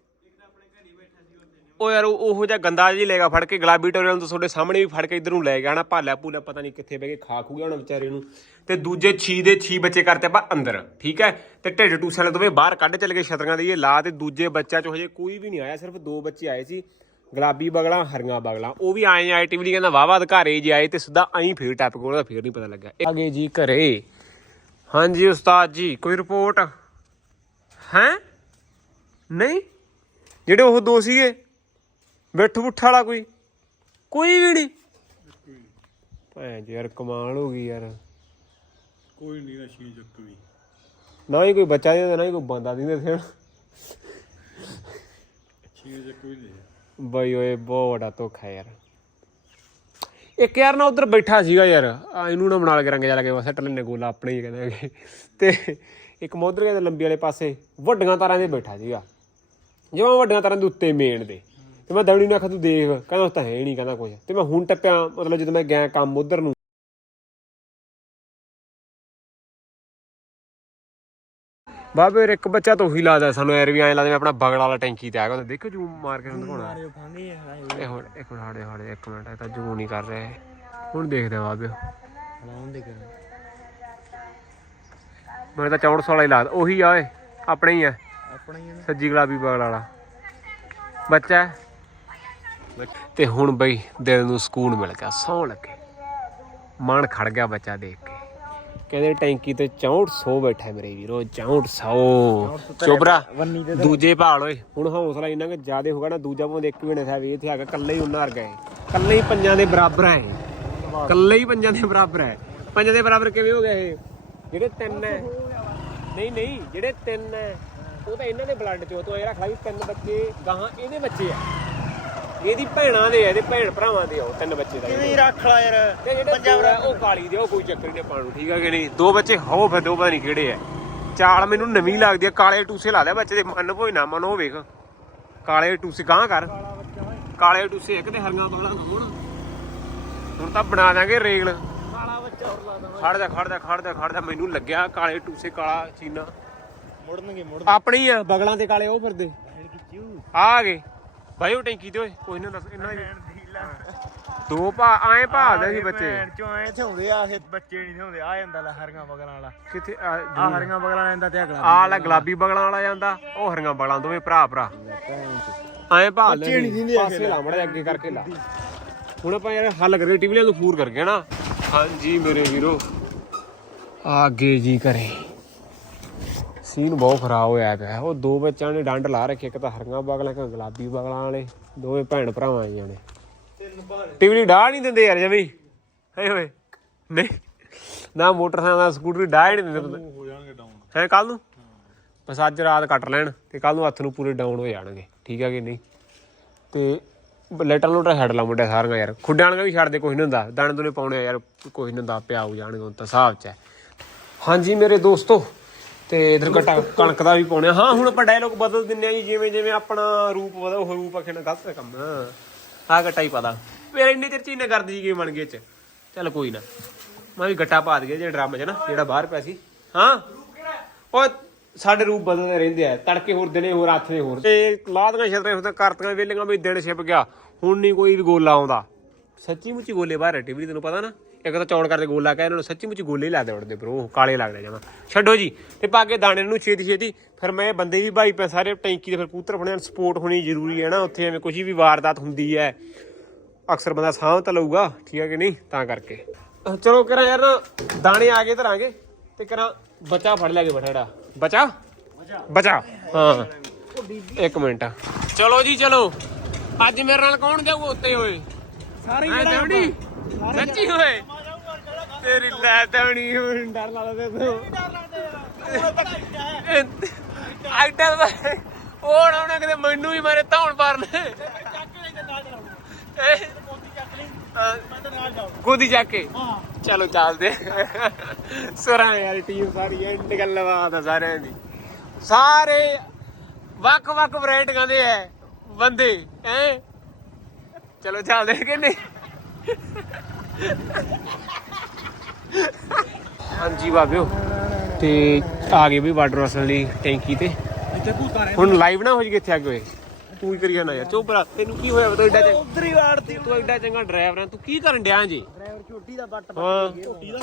ਉਹ ਯਾਰ, ਉਹ ਉਹੋ ਜਿਹਾ ਗੰਦਾ ਜੀ ਲੈਗਾ ਫੜ ਕੇ। ਗੁਲਾਬੀ ਟੋਰੀਅਲ ਤੋਂ ਤੁਹਾਡੇ ਸਾਹਮਣੇ ਵੀ ਫੜ ਕੇ ਇਧਰ ਨੂੰ ਲੈ ਗਿਆ ਨਾ। ਭਾਲਿਆ ਭੂਲਿਆ ਪਤਾ ਨਹੀਂ ਕਿੱਥੇ ਬਹਿ ਕੇ ਖਾ ਖੂ ਗਿਆ ਹੁਣ ਵਿਚਾਰੇ ਨੂੰ। ਤੇ ਦੂਜੇ ਛੀ ਦੇ ਛੀ ਬੱਚੇ ਕਰਤੇ ਆਪਾਂ ਅੰਦਰ, ਠੀਕ ਹੈ? ਤੇ ਢਿੱਡ ਟੂਸੇ ਵਾਲੇ ਦੋਵੇਂ ਬਾਹਰ ਕੱਢ ਚਲੇ ਗਏ ਛਤਰੀਆਂ ਦੇ ਇਹ ਲਾ ਤੇ ਦੂਜੇ ਬੱਚਾ ਚੋਂ ਹਜੇ ਕੋਈ ਵੀ ਨਹੀਂ ਆਇਆ, ਸਿਰਫ ਦੋ ਬੱਚੇ ਆਏ ਸੀ। ਗੁਲਾਬੀ ਬਗਲਾ, ਹਰੀਆਂ ਬਗਲਾ। ਉਹ ਵੀ ਆਏ ਆਏ ਟੀਵੀ ਕਹਿੰਦਾ ਵਾਵਾ ਅਧਿਕਾਰੇ ਜੀ ਆਏ ਤੇ ਸਿੱਧਾ ਐਂ ਫੇਰ ਟੱਪ ਕੋਲ ਦਾ ਫੇਰ ਨਹੀਂ ਪਤਾ ਲੱਗਾ ਆ ਗਏ ਜੀ ਘਰੇ। ਹਾਂਜੀ, ਉਸਤਾਦ ਜੀ, ਕੋਈ ਰਿਪੋਰਟ? ਹੈ? ਨਹੀਂ। ਜਿਹੜੇ ਉਹ ਦੋ ਸੀਗੇ। ਬਿੱਠ ਬੁੱਠਾ ਵਾਲਾ ਕੋਈ। ਕੋਈ ਵੀ ਨਹੀਂ। ਭੈਣ ਜੀ ਯਾਰ ਕਮਾਲ ਹੋ ਗਈ ਯਾਰ। ਕੋਈ ਨਹੀਂ ਨਾ ਸ਼ੀਨ ਚੱਕ ਵੀ ਨਾ ਹੀ ਕੋਈ ਬੱਚਾ ਦਿੰਦਾ ਨਾ ਹੀ ਕੋਈ ਬੰਦਾ ਦਿੰਦੇ ਸੀ ਸ਼ੀਨ ਚੱਕ ਵੀ ਨਹੀਂ। ਬਈ ਓਏ ਬਹੁਤ ਵੱਡਾ ਧੋਖਾ ਯਾਰ। ਇੱਕ ਯਾਰ ਨਾ ਉਧਰ ਬੈਠਾ ਸੀਗਾ ਯਾਰ। ਆ ਇਹਨੂੰ ਨਾ ਬਣਾ ਕੇ ਰੰਗ ਜਾ ਲਗੇ ਬਸ ਸੱਟ ਲੈਣੇ ਗੋਲਾ ਆਪਣੇ ਹੀ ਕਹਿੰਦੇ ਹੈਗੇ। ਤੇ ਇੱਕ ਮੋਦਰ ਦੇ ਲੰਬੀ ਵਾਲੇ ਪਾਸੇ ਵੱਡੀਆਂ ਤਾਰਾਂ ਦੇ ਬੈਠਾ ਸੀਗਾ। ਜਿਵੇਂ ਵੱਡੀਆਂ ਤਾਰਾਂ ਦੇ ਉੱਤੇ ਮੇਨ ਦੇ। ਤੇ ਮੈਂ ਦਵੜੀ ਨੂੰ ਆਖਿਆ ਤੂੰ ਦੇਖ ਕਹਿੰਦਾ ਉਸ ਤਾਂ ਹੈ ਨਹੀਂ ਕਹਿੰਦਾ ਕੁਝ ਤੇ ਮੈਂ ਹੁਣ ਟੱਪਿਆ ਮਤਲਬ ਜਦੋਂ ਮੈਂ ਗਿਆ ਕੰਮ ਉਧਰ ਨੂੰ। ਬਾਬੇ ਯਾਰ ਇੱਕ ਬੱਚਾ ਤਾਂ ਉਹੀ ਲੱਗਦਾ ਸਾਨੂੰ ਯਾਰ ਵੀ ਐਂ ਲੱਗਦਾ ਵੀ ਆਪਣਾ ਬਗੜ ਵਾਲਾ ਟੈਂਕੀ ਤੇ ਆ ਗਿਆ। ਦੇਖੋ ਜੂਮ ਮਾਰ ਕੇ ਤੁਹਾਨੂੰ ਦਿਖਾਉਣਾ। ਇਹ ਹੁਣ ਇੱਕ ਮਿੰਟ ਹਾੜੇ ਹਾੜੇ ਇੱਕ ਮਿੰਟ ਇਹ ਤਾਂ ਜੂ ਨਹੀਂ ਕਰ ਰਹੇ ਹੁਣ ਦੇਖਦੇ ਆ ਬਾਬੇ। ਮੈਨੂੰ ਤਾਂ 400 ਵਾਲਾ ਹੀ ਲੱਗਦਾ। ਉਹੀ ਆ ਓਏ ਆਪਣੇ ਹੀ ਆ। ਆਪਣਾ ਹੀ ਸੱਜੀ ਗੁਲਾਬੀ ਬਗਲ ਵਾਲਾ। ਬੱਚਾ ਹੈ। ਤੇ ਹੁਣ ਬਈ ਦਿਲ ਨੂੰ ਸਕੂਨ ਮਿਲ ਗਿਆ ਸੌਂ ਲੱਗੇ। ਮਨ ਖੜ ਗਿਆ ਬੱਚਾ ਦੇਖ ਕੇ। ਕਹਿੰਦੇ ਟੈਂਕੀ ਤੇ 6400 ਬੈਠਾ ਮੇਰੇ ਵੀਰੋ 6400 ਚੋਬਰਾ ਦੂਜੇ ਭਾਲ ਓਏ ਹੁਣ ਹੌਸਲਾ ਇੰਨਾ ਕਿ ਜ਼ਿਆਦੇ ਹੋਗਾ ਨਾ ਦੂਜਾ ਭਾਵੇਂ ਇੱਕ ਵੀ ਨਾ ਸਾਹਿਬ ਇੱਥੇ ਆ ਕੇ ਕੱਲੇ ਹੀ ਉਹਨਾਂ ਵਰਗਾ ਹੈ। ਕੱਲੇ ਹੀ ਪੰਜਾਂ ਦੇ ਬਰਾਬਰ ਹੈ ਇਹ। ਕੱਲੇ ਹੀ ਪੰਜਾਂ ਦੇ ਬਰਾਬਰ ਹੈ। ਪੰਜਾਂ ਦੇ ਬਰਾਬਰ ਕਿਵੇਂ ਹੋ ਗਿਆ ਇਹ? ਜਿਹੜੇ ਤਿੰਨ ਹੈ। ਨਹੀਂ ਨਹੀਂ ਜਿਹੜੇ ਤਿੰਨ ਹੈ। ਉਹ ਤਾਂ ਇਹਨਾਂ ਦੇ ਬਲੱਡ ਚੋਂ ਤੋਂ ਇਹ ਰੱਖ ਲਾ ਵੀ ਤਿੰਨ ਬੱਚੇ ਗਾਹਾਂ ਇਹਦੇ ਬੱਚੇ ਆ। ਇਹਦੀ ਭੈਣਾਂ ਦੇ ਆ ਇਹਦੇ ਭੈਣ ਭਰਾਵਾਂ ਦੇ ਆ ਉਹ ਤਿੰਨ ਬੱਚੇ ਦਾ। ਕਿਵੇਂ ਰੱਖ ਲਾ ਯਾਰ? ਤੇ ਜਿਹੜੇ ਦੋ ਆ, ਉਹ ਕਾਲੀ ਦੇ ਉਹ ਕੋਈ ਚੱਕਰ ਨਹੀਂ ਪਾਣ ਠੀਕ ਆ ਕਿ ਨਹੀਂ? ਦੋ ਬੱਚੇ ਹੋ ਫਿਰ ਦੋ ਪਤਾ ਨਹੀਂ ਕਿਹੜੇ ਆ। ਚਾਲ ਮੈਨੂੰ ਨਵੀਂ ਲੱਗਦੀ ਆ ਕਾਲੇ ਟੂਸੇ ਲਾ ਦੇ ਬੱਚੇ ਦੇ ਮਨ ਭੋਈ ਨਾ ਮਨ ਉਹ ਵੇਖ। ਕਾਲੇ ਟੂਸੇ ਗਾਂ ਕਰ। ਕਾਲੇ ਟੂਸੇ ਇੱਕ ਤੇ ਹਰੀਆਂ ਬਾਲਾਂ ਹੋਣ ਹੁਣ ਤਾਂ ਬਣਾ ਦਾਂਗੇ ਰੇਗਲ। ਕਾਲਾ ਬੱਚਾ ਹੋਰ ਲਾ ਦਵਾਂ ਖੜ ਜਾ ਖੜ ਜਾ ਖੜ ਜਾ ਖੜ ਜਾ ਮੈਨੂੰ ਲੱਗਿਆ ਕਾਲੇ ਟੂਸੇ ਕਾਲਾ ਚੀਨਾ। ਮੁੜਨਗੇ ਮੁੜ ਆਪਣੀ ਆ ਬਗਲਾਂ ਤੇ ਕਾਲੇ ਉਹ ਫਿਰਦੇ। ਆ ਆ ਗਏ। ਭਾਈ ਉਹ ਟੈਂਕੀ ਤੇ ਓਏ ਕੋਈ ਨਾ ਦੱਸ ਇਹਨਾਂ ਦੀ ਦੋ ਭਾ ਐਂ ਭਾਲਦੇ ਸੀ ਬੱਚੇ। ਚੋਂ ਐ ਥਾਉਂਦੇ ਆ ਇਹ ਬੱਚੇ ਨਹੀਂ ਥਾਉਂਦੇ। ਆ ਜਾਂਦਾ ਲੈ ਹਰੀਆਂ ਬਗਲਾਂ ਵਾਲਾ। ਕਿੱਥੇ ਆ ਹਰੀਆਂ ਬਗਲਾਂ ਲੈਂਦਾ ਤੇ ਅਗਲਾ ਆ ਲੈ ਗੁਲਾਬੀ ਬਗਲਾਂ ਵਾਲਾ ਜਾਂਦਾ ਉਹ ਹਰੀਆਂ ਬਗਲਾਂ ਦੋਵੇਂ ਭਰਾ ਭਰਾ। ਐਂ ਭਾਲ ਲੈ ਨੀ ਦਿੰਦੇ ਪਾਸੇ ਲਾ ਮੜਾ ਅੱਗੇ ਕਰਕੇ ਲਾ। ਹੁਣ ਆਪਾਂ ਯਾਰ ਹੱਲ ਕਰਕੇ ਟੀਵੀਆਂ ਨੂੰ ਫੂਰ ਕਰਕੇ ਨਾ ਹਾਂਜੀ ਮੇਰੇ ਵੀਰੋ। ਆ ਅੱਗੇ ਜੀ ਕਰੇ ਸੀਨ ਬਹੁਤ ਖਰਾਬ ਹੋਇਆ ਪਿਆ ਉਹ ਦੋ ਬੱਚਿਆਂ ਨੇ ਡੰਡ ਲਾ ਰੱਖੇ ਇੱਕ ਤਾਂ ਹਰੀਆਂ ਬਗਲਾਂ ਇੱਕ ਗੁਲਾਬੀ ਬਗਲਾਂ ਵਾਲੇ। ਦੋਵੇਂ ਭੈਣ ਭਰਾਵਾਂ ਆਈਆਂ ਨੇ। ਟੀਵੀ ਡਾਹ ਨਹੀਂ ਦਿੰਦੇ ਯਾਰ ਜਮੀ। ਹਏ ਹੋਏ ਨਹੀਂ। ਨਾ ਮੋਟਰਸਾਈਕਲ ਦਾ ਸਕੂਟਰ ਡਾਹ ਹੀ ਨਹੀਂ ਦਿੰਦੇ ਹੋ ਜਾਣਗੇ ਡਾਊਨ ਹੈ ਕੱਲ ਨੂੰ? ਬਸ ਅੱਜ ਰਾਤ ਕੱਟ ਲੈਣ ਤੇ ਕੱਲ ਨੂੰ ਹੱਥ ਨੂੰ ਪੂਰੇ ਡਾਊਨ ਹੋ ਜਾਣਗੇ। ਠੀਕ ਹੈ ਕਿ ਨਹੀਂ? ਤੇ ਲੈਟਰ ਲੋਟਰ ਛੱਡ ਲਾ ਮੁੰਡਿਆ ਸਾਰੀਆਂ ਯਾਰ। ਖੁੱਡਾਂ ਵਾਲੀਆਂ ਵੀ ਛੱਡ ਦੇ ਕੁਝ ਨਹੀਂ ਹੁੰਦਾ। ਦਾਣੇ ਦੁਨੇ ਪਾਉਣੇ ਯਾਰ ਕੁਝ ਨਹੀਂ ਹੁੰਦਾ। ਪਿਆ ਹੋ ਜਾਣਗੇ ਹੁਣ ਤਾਂ ਹਿਸਾਬ ਚ ਹੈ। ਹਾਂਜੀ ਮੇਰੇ ਦੋਸਤੋ ਤੇ ਇਧਰ ਕਣਕ ਦਾ ਵੀ ਪਾਉਣੇ। ਹਾਂ ਹੁਣ ਆਪਾਂ ਡਾਇਲੋਗ ਬਦਲ ਦਿੰਨੇ ਆ ਜੀ ਜਿਵੇਂ ਜਿਵੇਂ ਆਪਣਾ ਰੂਪ ਬਦਲ ਉਹ ਰੂਪ ਆਖਣਾ ਗਲਤ ਕੰਮ ਆ। ਘਟਾ ਹੀ ਪਤਾ ਫਿਰ ਇੰਨੇ ਚਿਰ ਚ ਇੰਨੇ ਕਰਦੀ ਜੀ ਗੇਮ ਬਣ ਗਏ ਚ? ਚੱਲ ਕੋਈ ਨਾ। ਮੈਂ ਵੀ ਗੱਟਾ ਪਾ ਦਈਏ ਜੇ ਡਰਮ ਚ ਨਾ ਜਿਹੜਾ ਬਾਹਰ ਪਿਆ ਸੀ। ਹਾਂ? ਉਹ ਸਾਡੇ ਰੂਪ ਬਦਲਦੇ ਰਹਿੰਦੇ ਆ। ਤੜਕੇ ਹੋਰ ਦਿਨੇ ਹੋਰ ਦੇ ਹੋਰ। ਤੇ ਲਾਦੀਆਂ ਛਤਰੇ ਹੁੰਦੇ ਕਰਤੀਆਂ ਵੇਲੀਆਂ ਵੀ ਦਿਨ ਛਿਪ ਗਿਆ। ਹੁਣ ਨਹੀਂ ਕੋਈ ਵੀ ਗੋਲਾ ਆਉਂਦਾ। ਸੱਚੀ ਮੁੱਚੀ ਗੋਲੇ ਬਾਹਰ ਟੀਵੀ ਤੈਨੂੰ ਪਤਾ ਨਾ? ਇੱਕ ਤਾਂ ਚੌੜ ਕਰਦੇ ਗੋਲਾ ਕਹਿ ਇਹਨਾਂ ਨੂੰ ਸੱਚੀ ਮੁੱਚੀ ਗੋਲੇ ਹੀ ਲੱਗਦੇ ਉੜਦੇ ਬਰੋ ਕਾਲੇ ਲੱਗਦੇ ਜਮਾ। ਛੱਡੋ ਜੀ ਤੇ ਪਾ ਕੇ ਦਾਣੇ ਨੂੰ ਛੇਤੀ ਛੇਤੀ ਫਿਰ ਮੈਂ ਬੰਦੇ ਵੀ ਭਾਈ ਪੈ ਸਾਰੇ ਟੈਂਕੀ ਦੇ ਫਿਰ ਕੂਤਰ ਬਣਿਆ ਸਪੋਰਟ ਹੋਣੀ ਜ਼ਰੂਰੀ ਹੈ ਨਾ ਉੱਥੇ ਐਵੇਂ ਕੁਝ ਵੀ ਵਾਰਦਾਤ ਹੁੰਦੀ ਹੈ। ਅਕਸਰ ਬੰਦਾ ਸਾਂਭ ਤਾਂ ਲਊਗਾ ਠੀਕ ਹੈ ਕਿ ਨਹੀਂ? ਤਾਂ ਕਰਕੇ। ਚਲੋ ਕਰਾਂ ਯਾਰ ਨਾ ਦਾਣੇ ਆ ਗਏ ਧਰਾਂਗੇ ਤੇ ਕਰਾਂ ਬਚਾ ਫੜ ਲਿਆ ਕੇ ਬਠੜਾ ਬਚਾ? ਬਚਾ। ਹਾਂ। ਇੱਕ ਮਿੰਟ। ਚਲੋ ਜੀ ਚਲੋ। ਅੱਜ ਮੇਰੇ ਨਾਲ ਕੌਣ ਜਾਊ ਉੱਤੇ ਹੋਏ ਸਾਰੇ ਤਵਣੀ ਸੱਚੀ ਹੋਏ ਤੇਰੀ ਲੈ ਤਵਣੀ ਹੁਣ ਡਰ ਲੱਗਦਾ ਤੈਨੂੰ। ਆਈਟਾ ਦਾ ਉਹ ਨਾ ਉਹਨੇ ਕਿਤੇ ਮੈਨੂੰ ਵੀ ਮਾਰੇ ਧੌਣ ਪਾਰਨੇ। ਗੋਦੀ ਜਾ ਕੇ? ਚਲੋ ਚੱਲਦੇ ਸੁਰਾਂ ਯਾਰ ਟੀਮ ਸਾਰੀ ਐਂਡ ਗੱਲਬਾਤ ਆ ਸਾਰਿਆਂ ਦੀ। ਸਾਰੇ ਵੱਖ ਵੱਖ ਵੈਰਾਈਟੀਆਂ ਦੇ ਐ ਬੰਦੇ ਐ ਚਲੋ ਚੱਲਦੇ ਕਿ ਨਹੀਂ? ਹਾਂਜੀ ਬਾਬਿਓ। ਤੇ ਆ ਗਏ ਵੀ ਵਾਟਰ ਵਸਣ ਲਈ ਟੈਂਕੀ ਤੇ। ਇੱਥੇ ਭੂਤਾਂ ਨੇ ਹੁਣ ਲਾਈਵ ਨਾ ਹੋ ਜੀ ਇੱਥੇ ਆ ਗਏ ਤੂੰ ਹੀ ਕਰੀ ਜਾਣਾ ਯਾਰ। ਚੁੱਪ ਰਾ ਤੈਨੂੰ ਕੀ ਹੋਇਆ? ਤੂੰ ਐਡਾ ਚੰਗਾ ਉਧਰ ਹੀ ਵਾੜਤੀ ਤੂੰ ਐਡਾ ਚੰਗਾ ਡਰਾਈਵਰ ਆ। ਤੂੰ ਕੀ ਕਰਨ ਡਿਆ ਜੀ? ਡਰਾਈਵਰ ਛੋਟੀ ਦਾ ਬੱਟ ਹਾਂ। ਛੋਟੀ ਦਾ?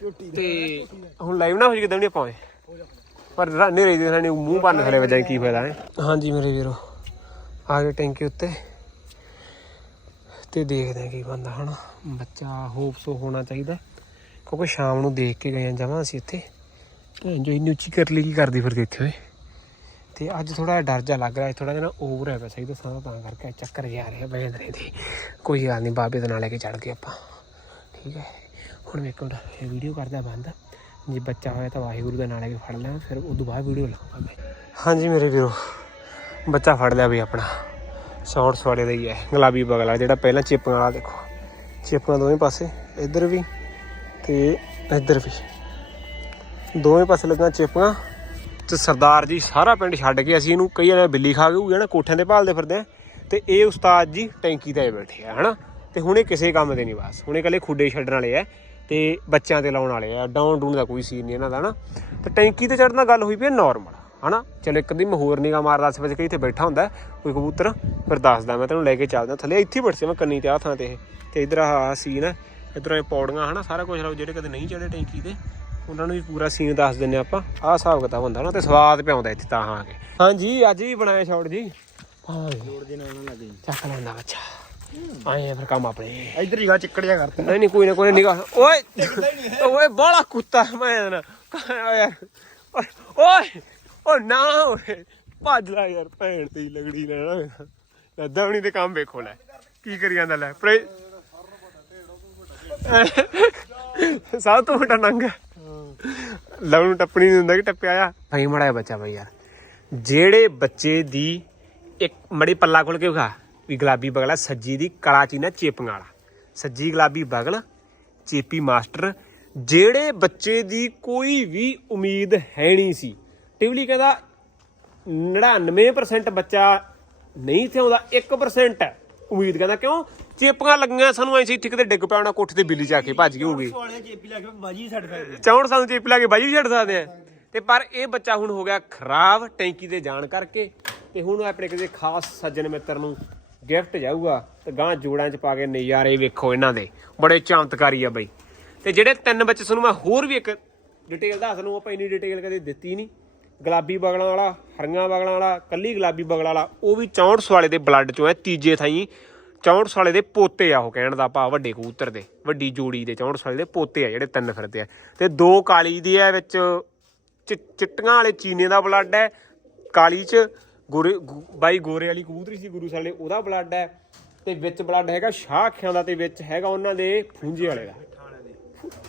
ਛੋਟੀ ਤੇ ਹੁਣ ਲਾਈਵ ਨਾ ਹੋ ਜੀ ਕਿਦਾਂ ਨਹੀਂ ਪਾਏ ਪਰ ਨੇਰੇ ਦੇ ਸਾਨੇ ਮੂੰਹ ਬੰਨ ਖੜੇ ਵਜਾਈ ਕੀ ਫਾਇਦਾ ਹੈ? ਹਾਂਜੀ ਮੇਰੇ ਵੀਰੋ ਆ ਗਏ ਟੈਂਕੀ ਉੱਤੇ। ਤੇ ਦੇਖਦੇ ਆ ਕੀ ਬੰਦਾ ਹਨਾ? ਬੱਚਾ ਹੋਪ ਸੋ ਹੋਣਾ ਚਾਹੀਦਾ। ਕਿਉਂਕਿ ਸ਼ਾਮ ਨੂੰ ਦੇਖ ਕੇ ਗਏ ਜਾਵਾਂ ਅਸੀਂ ਉੱਥੇ। ਭੈਣ ਜੋ, ਇੰਨੀ ਉੱਚੀ ਕਰ ਲਈ ਕੀ ਕਰਦੀ ਫਿਰਦੇ ਇੱਥੇ ਓਏ? ਤੇ ਅੱਜ ਥੋੜਾ ਡਰ ਜਾ ਲੱਗ ਰਿਹਾ ਥੋੜਾ ਜਿਹਾ ਓਵਰ ਹੈ ਵੈਸੇ ਹੀ ਦੱਸਾਂ ਤਾਂ ਕਰਕੇ ਚੱਕਰ ਜਾ ਰਿਹਾ ਬੈਂਦਰੇ ਦੀ। ਕੋਈ ਗੱਲ ਨਹੀਂ ਬਾਬੇ ਦੇ ਨਾਲ ਲੈ ਕੇ ਚੜ ਗਏ ਆਪਾਂ। ਠੀਕ ਹੈ। ਹੁਣ ਮੈਂ ਇੱਕ ਇਹ ਵੀਡੀਓ ਕਰਦਾ ਬੰਦ। ਜੇ ਬੱਚਾ ਹੋਇਆ ਤਾਂ ਵਾਹਿਗੁਰੂ ਦੇ ਨਾਲੇ ਲੈ ਫੜ ਲਿਆ ਫਿਰ ਉਦੋਂ ਬਾਅਦ ਵੀਡੀਓ ਲਾਉਂਗਾ ਮੈਂ। ਹਾਂਜੀ ਮੇਰੇ ਵੀਰੋ, ਬੱਚਾ ਫੜ ਲਿਆ ਵੀ ਆਪਣਾ। ਸ਼ਾਰਟਸ ਵਾਲੇ ਦਾ ਹੀ ਹੈ, ਗੁਲਾਬੀ ਬਗਲਾ, ਜਿਹੜਾ ਪਹਿਲਾਂ ਚਿਪਕਾਂ ਵਾਲਾ ਦੇਖੋ। ਚਿਪਕਾਂ ਦੋਵੇਂ ਪਾਸੇ, ਇੱਧਰ ਵੀ। ਤੇ ਇੱਧਰ ਵੀ। ਦੋਵੇਂ ਪਾਸੇ ਲੱਗੀਆਂ ਚਿੱਪਾਂ ਤੇ ਸਰਦਾਰ ਜੀ ਸਾਰਾ ਪਿੰਡ ਛੱਡ ਕੇ ਅਸੀਂ ਇਹਨੂੰ ਕਈ ਜਣੇ ਬਿੱਲੀ ਖਾ ਗਏ ਹੋਊਗੇ ਨਾ ਕੋਠਿਆਂ ਤੇ ਭਾਲਦੇ ਫਿਰਦੇ ਆ ਤੇ ਇਹ ਉਸਤਾਦ ਜੀ ਟੈਂਕੀ ਤੇ ਬੈਠੇ ਆ, ਹਨਾ? ਤੇ ਹੁਣੇ ਕਿਸੇ ਕੰਮ ਦੇ ਨਹੀਂ ਬਸ। ਹੁਣੇ ਕੱਲੇ ਖੁੱਡੇ ਛੱਡਣ ਵਾਲੇ ਆ ਤੇ ਬੱਚਿਆਂ ਤੇ ਲਾਉਣ ਵਾਲੇ ਆ। ਡਾਊਨ ਡੂਨ ਦਾ ਕੋਈ ਸੀਨ ਨਹੀਂ ਇਹਨਾਂ ਦਾ, ਹਨਾ? ਤੇ ਟੈਂਕੀ ਤੇ ਚੜਨਾ ਗੱਲ ਹੋਈ ਪਈ ਨਾਰਮਲ ਹਨਾ? ਚਲੋ ਇੱਕ ਦਿਨ ਮੈਂ ਹੋਰ ਨਿਗਾ ਮਾਰਦਾ ਸੀ ਵਜੇ ਕਿ ਇੱਥੇ ਬੈਠਾ ਹੁੰਦਾ, ਕੋਈ ਕਬੂਤਰ। ਫਿਰ ਦੱਸਦਾ ਮੈਂ ਤੈਨੂੰ ਲੈ ਕੇ ਚੱਲਦਾ। ਥੱਲੇ ਇੱਥੇ ਹੀ ਬੈਠੇ ਮੈਂ ਕੰਨੀ ਤੇ ਆ ਥਾਂ ਤੇ ਇਹ। ਤੇ ਇਧਰ ਆਹ ਸੀਨ ਹੈ ਇਧਰੋਂ ਇਹ ਪੌੜੀਆਂ ਹਨਾ ਸਾਰਾ ਕੁਝ ਜਿਹੜੇ ਕਦੇ ਨਹੀਂ ਚੜੇ ਟੈਂਕੀ ਤੇ ਉਹਨਾਂ ਨੂੰ ਵੀ ਪੂਰਾ ਸੀਨ ਦੱਸ ਦਿੰਨੇ ਆਪਾਂ। ਆਹ ਹਿਸਾਬ ਕਿਤਾਬ ਹੁੰਦਾ ਨਾ ਤੇ ਸਵਾਦ ਪਿਆਉਂਦਾ ਇੱਥੇ ਤਾਂ ਆ ਕੇ। ਹਾਂਜੀ ਅੱਜ ਵੀ ਬਣਾਇਆ ਸ਼ਾਟ ਜੀ। ਹਾਂ ਜੋੜ ਦੇ ਨਾਲ ਲੱਗ। ਗਈ ਚੱਕ ਲੈਂਦਾ ਬੱਚਾ। ਆਏ ਫਿਰ ਕੰਮ ਆਪਣੇ। ਇੱਧਰ ਹੀ ਗਾ ਚਿੱਕੜਿਆ ਕਰਤਾ। ਨਹੀਂ ਨਹੀਂ ਕੋਈ ਨਾ ਕੋਈ ਨਿਗਾਹ ਓਏ! ਓਏ ਬੜਾ ਕੁੱਤਾ ਮੈਂ ਨਾ। ਓਏ ਯਾਰ ਓਏ ਓ ਨਾ ਓਏ। ਭੱਜ ਲੈ ਯਾਰ ਭੈਣ ਦੀ ਲਗੜੀ ਨਾ ਲੈ ਦਵਣੀ ਤੇ ਕੰਮ ਵੇਖੋ ਲੈ। ਕੀ ਕਰੀ ਜਾਂਦਾ ਲੈ। ਪ੍ਰੇ ਸਭ ਤੋਂ ਵੱਡਾ ਨੰਗ। ਲਵਣ ਨੂੰ ਟੱਪਣੀ ਨਹੀਂ ਹੁੰਦਾ ਕਿ ਟੱਪਿਆ ਆ। ਭਾਈ, ਮੜਾ ਬੱਚਾ ਬਈ ਯਾਰ। ਜਿਹੜੇ ਬੱਚੇ ਦੀ ਇੱਕ ਮੜੀ ਪੱਲਾ ਖੋਲ ਕੇ ਵਿਖਾ, ਵੀ ਗੁਲਾਬੀ ਬਗਲਾ ਸੱਜੀ ਦੀ ਕਲਾ ਚੀਨਾ ਚੇਪੀਆਂ ਵਾਲਾ। ਸੱਜੀ ਗੁਲਾਬੀ ਬਗਲ, ਚੇਪੀ ਮਾਸਟਰ। ਜਿਹੜੇ ਬੱਚੇ ਦੀ ਕੋਈ ਵੀ ਉਮੀਦ ਹੈ ਨਹੀਂ ਸੀ। ਟਿਵਲੀ ਕਹਿੰਦਾ 99% ਬੱਚਾ ਨਹੀਂ ਤੇ ਆਉਂਦਾ 1% ਉਮੀਦ ਕਹਿੰਦਾ ਕਿਉਂ? ਚੇਪੀਆਂ ਲੱਗੀਆਂ ਸਾਨੂੰ ਐਂ ਸੀ ਇੱਥੇ ਕਿਤੇ ਡਿੱਗ ਪਿਆਉਣਾ ਕੋਠੇ ਤੇ ਬਿੱਲੀ ਜਾ ਕੇ ਭੱਜ ਗਈ ਹੋਊਗੀ। ਵਾਲੇ ਚੇਪੀ ਲਾ ਕੇ ਬਾਜੀ ਛੱਡ ਸਕਦੇ ਚੌਣ ਸਾਨੂੰ ਚੇਪੀ ਲਾ ਕੇ ਬਾਜੀ ਵੀ ਛੱਡ ਸਕਦੇ ਆ। ਤੇ ਪਰ ਇਹ ਬੱਚਾ ਹੁਣ ਹੋ ਗਿਆ ਖਰਾਬ ਟੈਂਕੀ ਤੇ ਜਾਣ ਕਰਕੇ ਤੇ ਹੁਣ ਆਪਣੇ ਕਿਸੇ ਖਾਸ ਸੱਜਣ ਮਿੱਤਰ ਨੂੰ ਗਿਫਟ ਜਾਊਗਾ ਤੇ ਗਾਂ ਜੋੜਾਂ 'ਚ ਪਾ ਕੇ ਨਜ਼ਾਰੇ ਵੇਖੋ ਇਹਨਾਂ ਦੇ। ਬੜੇ ਚਮਤਕਾਰੀ ਆ ਬਈ। ਤੇ ਜਿਹੜੇ ਤਿੰਨ ਬੱਚੇ ਤੁਹਾਨੂੰ ਮੈਂ ਹੋਰ ਵੀ ਇੱਕ ਡਿਟੇਲ ਦੱਸ ਨੂੰ ਆਪਾਂ ਇੰਨੀ ਡਿਟੇਲ ਕਦੇ ਦਿੱਤੀ ਨਹੀਂ। ਗੁਲਾਬੀ ਬਗਲਾਂ ਵਾਲਾ ਹਰੀਆਂ ਬਗਲਾਂ ਵਾਲਾ ਕੱਲੀ ਗੁਲਾਬੀ ਬਗਲਾਂ ਵਾਲਾ ਉਹ ਵੀ 64 ਵਾਲੇ ਦੇ ਬਲੱਡ 'ਚੋਂ ਹੈ ਤੀਜੇ ਥਾਈ। 64 ਵਾਲੇ ਦੇ ਪੋਤੇ ਆ ਉਹ ਕਹਿਣ ਦਾ ਭਾਵ ਵੱਡੇ ਕਬੂਤਰ ਦੇ, ਵੱਡੀ ਜੋੜੀ ਦੇ 64 ਵਾਲੇ ਦੇ ਪੋਤੇ ਆ ਜਿਹੜੇ ਤਿੰਨ ਫਿਰਦੇ ਆ। ਤੇ ਦੋ ਕਾਲੀ ਦੀ ਹੈ ਵਿੱਚ ਚਿ- ਚਿੱਟੀਆਂ ਵਾਲੇ ਚੀਨੇ ਦਾ ਬਲੱਡ ਹੈ ਕਾਲੀ 'ਚ ਗੋਰੇ ਬਾਈ ਗੋਰੇ ਵਾਲੀ ਕਬੂਤਰੀ ਸੀ ਗੁਰੂ ਸਾਲੇ ਉਹਦਾ ਬਲੱਡ ਹੈ ਤੇ ਵਿੱਚ ਬਲੱਡ ਹੈਗਾ ਸ਼ਾਹ ਅੱਖਾਂ ਦਾ ਤੇ ਵਿੱਚ ਹੈਗਾ ਉਹਨਾਂ ਦੇ ਫੂੰਜੇ ਵਾਲੇ ਦਾ।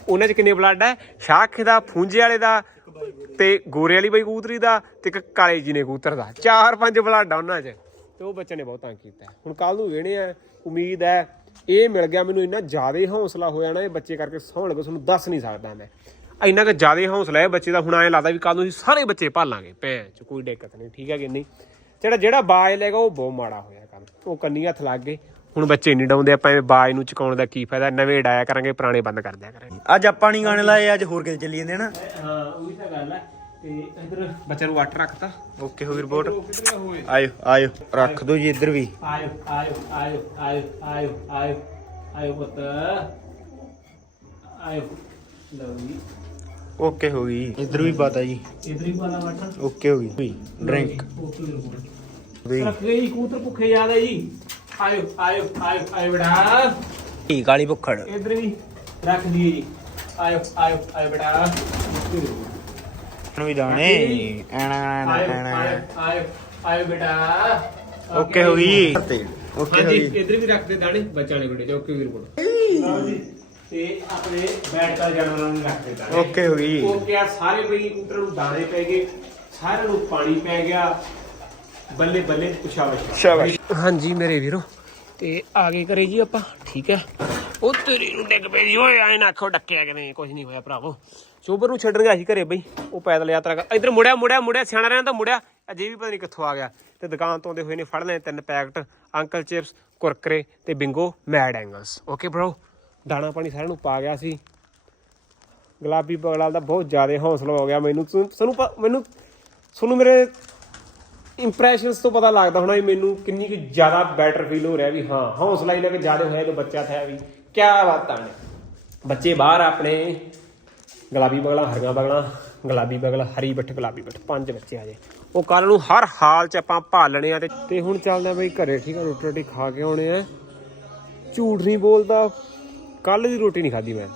ਉਹਨਾਂ 'ਚ ਕਿੰਨੇ ਬਲੱਡ ਹੈ ਸ਼ਾਹ ਦਾ, ਫੂੰਜੇ ਵਾਲੇ ਦਾ ਤੇ ਗੋਰੇ ਵਾਲੀ ਬਾਈ ਕਬੂਤਰੀ ਦਾ ਤੇ ਇੱਕ ਕਾਲੇ ਜੀ ਨੇ ਕਬੂਤਰ ਦਾ। ਚਾਰ ਪੰਜ ਬਲੱਡ ਆ ਉਹਨਾਂ 'ਚ। ਤੇ ਉਹ ਬੱਚੇ ਨੇ ਬਹੁਤ ਤੰਗ ਕੀਤਾ। ਹੁਣ ਕੱਲ ਨੂੰ ਵੇਣੇ ਆ ਉਮੀਦ ਹੈ ਇਹ ਮਿਲ ਗਿਆ ਮੈਨੂੰ ਇੰਨਾ ਜ਼ਿਆਦਾ ਹੌਸਲਾ ਹੋਇਆ ਨਾ ਇਹ ਬੱਚੇ ਕਰਕੇ ਸੌਣ ਲੱਗੇ ਤੁਹਾਨੂੰ ਦੱਸ ਨਹੀਂ ਸਕਦਾ ਮੈਂ। ਇੰਨਾ ਕਿ ਜ਼ਿਆਦਾ ਹੌਸਲਾ ਹੈ ਬੱਚੇ ਦਾ ਹੁਣ ਐਂ ਲੱਗਦਾ ਵੀ ਕੱਲ ਨੂੰ ਅਸੀਂ ਸਾਰੇ ਬੱਚੇ ਭਾਲਾਂਗੇ ਭੈਣ ਚ ਕੋਈ ਦਿੱਕਤ ਨਹੀਂ ਠੀਕ ਹੈ ਕਿ ਨਹੀਂ? ਜਿਹੜਾ ਜਿਹੜਾ ਬਾਜ ਲੈਗਾ ਉਹ ਬਹੁਤ ਮਾੜਾ ਹੋਇਆ ਕੰਮ ਉਹ ਕੰਨੀ ਹੱਥ ਲੱਗ ਗਏ। ਹੁਣ ਬੱਚੇ ਨਹੀਂ ਡਾਉਂਦੇ ਆਪਾਂ ਐਵੇਂ ਬਾਜ ਨੂੰ ਚੁਕਾਉਣ ਦਾ ਕੀ ਫਾਇਦਾ ਨਵੇਂ ਡਾਇਆ ਕਰਾਂਗੇ ਪੁਰਾਣੇ ਬੰਦ ਕਰ ਦਿਆ ਕਰਾਂਗੇ। ਅੱਜ ਆਪਾਂ ਨਹੀਂ ਗਾਣੇ ਲਾਏ ਅੱਜ ਹੋਰ ਕਿਤੇ ਚੱਲੀ ਜਾਂਦੇ ਨਾ। ਹਾਂ ਉਹੀ ਤਾਂ ਗੱਲ ਹੈ। ਤੇ ਇਧਰ ਬੱਚਿਆਂ ਨੂੰ ਵਾਟਰ ਰੱਖਤਾ। ਓਕੇ ਹੋ ਗਈ ਰਿਪੋਰਟ ਆਇਓ ਆਇਓ ਰੱਖ ਦੋ ਜੀ ਇੱਧਰ ਵੀ। ਆਇਓ ਆਇਓ ਆਇਓ ਆਇਓ ਆਇਓ ਆਇਓ ਆਇਓ ਪੁੱਤ। ਆਇਓ। ਲਓ ਜੀ। ਓਕੇ ਹੋ ਗਈ। ਇੱਧਰ ਵੀ ਪਤਾ ਜੀ। ਇਧਰ ਹੀ ਪਾਲਾ ਵਾਟਰ। ਓਕੇ ਹੋ ਗਈ। ਡਰਿੰਕ ਓਕੇ ਰਿਪੋਰਟ ਵੀ ਰੱਖ ਜੀ ਕੂਤਰ ਭੁੱਖੇ ਯਾਦ ਹੈ ਜੀ। ਆਇਓ ਆਇਓ ਆਇਓ ਆਇਓ ਬੇਟਾ। ਕੀ ਕਾਲੀ ਭੁੱਖੜ। ਇਧਰ ਵੀ ਰੱਖ ਦਈਏ ਜੀ। ਆਇਓ ਆਇਓ ਆਇਓ ਬੇਟਾ। ਨੂੰ ਵੀ ਦਾਣੇ ਐਣਾ ਆਇਓ ਐਣਾ ਆਇਓ ਬੇਟਾ। ਓਕੇ ਹੋ ਗਈ। ਓਕੇ ਹੋ ਹਾਂਜੀ ਗਈ। ਇਧਰ ਵੀ ਰੱਖਦੇ ਦਾਣੇ ਬੱਚਿਆਂ ਵਾਲੇ ਬੇਟੇ ਓਕੇ ਵੀ ਰਿਪੋਰਟ ਤੇ ਆਪਣੇ ਬੈਠ ਕਰ ਜਾਨਵਰਾਂ ਨੂੰ ਰੱਖਦੇ ਦਾਣੇ। ਓਕੇ ਹੋ ਗਈ। ਓਕੇ ਆ ਸਾਰੇ ਬਈ ਕਬੂਤਰਾਂ ਨੂੰ ਦਾਣੇ ਪੈ ਗਏ ਸਾਰਿਆਂ ਨੂੰ ਪਾਣੀ ਪੈ ਗਿਆ। ਬੱਲੇ ਬੱਲੇ ਪੁਸ਼ਾਵਸ਼ ਸ਼ਾਬਾਸ਼ ਹਾਂਜੀ ਮੇਰੇ ਵੀਰੋ ਤੇ ਆ ਗਏ ਕਰੇ ਜੀ ਆਪਾਂ ਠੀਕ ਹੈ? ਉਹ ਤੇਰੀ ਨੂੰ ਡਿੱਗ ਪਈ ਓਏ ਐ ਨਾ ਆਖੋ ਡੱਕਿਆ ਕਿ ਨਹੀਂ ਕੁਝ ਨਹੀਂ ਹੋਇਆ ਭਰਾਵੋ। ਸ਼ੋਭਰ ਨੂੰ ਛੱਡਣ ਗਿਆ ਸੀ ਘਰੇ ਬਈ। ਉਹ ਪੈਦਲ ਯਾਤਰਾ ਕਰ ਇਧਰ ਮੁੜਿਆ ਮੁੜਿਆ ਮੁੜਿਆ, ਸਿਆਣਾ ਰਹਿਣਾ ਤਾਂ ਮੁੜਿਆ। ਅਜੇ ਵੀ ਪਤਾ ਨਹੀਂ ਕਿੱਥੋਂ ਆ ਗਿਆ। ਤੇ ਦੁਕਾਨ ਤੋਂ ਆਉਂਦੇ ਹੋਏ ਨੇ ਫੜ ਲਏ ਤਿੰਨ ਪੈਕਟ, ਅੰਕਲ ਚਿਪਸ, ਕੁਰਕਰੇ ਤੇ Bingo Mad Angles okay bro ਦਾਣਾ ਪਾਣੀ ਸਾਰਿਆਂ ਨੂੰ ਪਾ ਗਿਆ ਸੀ। ਗੁਲਾਬੀ ਬਗਲਾਲ ਦਾ ਬਹੁਤ ਜ਼ਿਆਦਾ ਹੌਸਲਾ ਹੋ ਗਿਆ ਮੈਨੂੰ। ਤੁਹਾਨੂੰ ਪ- ਮੈਨੂੰ ਤੁਹਾਨੂੰ ਮੇਰੇ ਇੰਪ੍ਰੈਸ਼ਨਸ ਤੋਂ ਪਤਾ ਲੱਗਦਾ ਹੋਣਾ ਵੀ ਮੈਨੂੰ ਕਿੰਨੀ ਕੁ ਜ਼ਿਆਦਾ ਬੈਟਰ ਫੀਲ ਹੋ ਰਿਹਾ ਵੀ ਹਾਂ, ਹੌਸਲਾ ਇਹਨਾਂ ਕਿ ਜ਼ਿਆਦਾ ਹੋਇਆ ਜੋ ਬੱਚਾ ਥਾ ਵੀ। ਕੀ ਬਾਤਾਂ ਨੇ। ਬੱਚੇ ਬਾਹਰ ਆਪਣੇ। ਗੁਲਾਬੀ ਬਗਲਾ, ਹਰੀਆਂ ਬਗਲਾ, ਗੁਲਾਬੀ ਬਗਲਾ, ਹਰੀ ਬੱਠ, ਗੁਲਾਬੀ ਬੱਠ, ਪੰਜ ਬੱਚੇ ਆ ਜੇ। ਉਹ ਕੱਲ ਨੂੰ ਹਰ ਹਾਲ ਚ ਆਪਾਂ ਭਾਲਣੇ ਆ ਤੇ ਹੁਣ ਚੱਲਦੇ ਆ ਬਈ ਘਰੇ, ਠੀਕ ਆ? ਰੋਟੀ ਰੋਟੀ ਖਾ ਕੇ ਆਉਣੇ ਆ। ਝੂਠ ਨਹੀਂ ਬੋਲਦਾ। ਕੱਲ ਦੀ ਰੋਟੀ ਨਹੀਂ ਖਾਧੀ ਮੈਂ।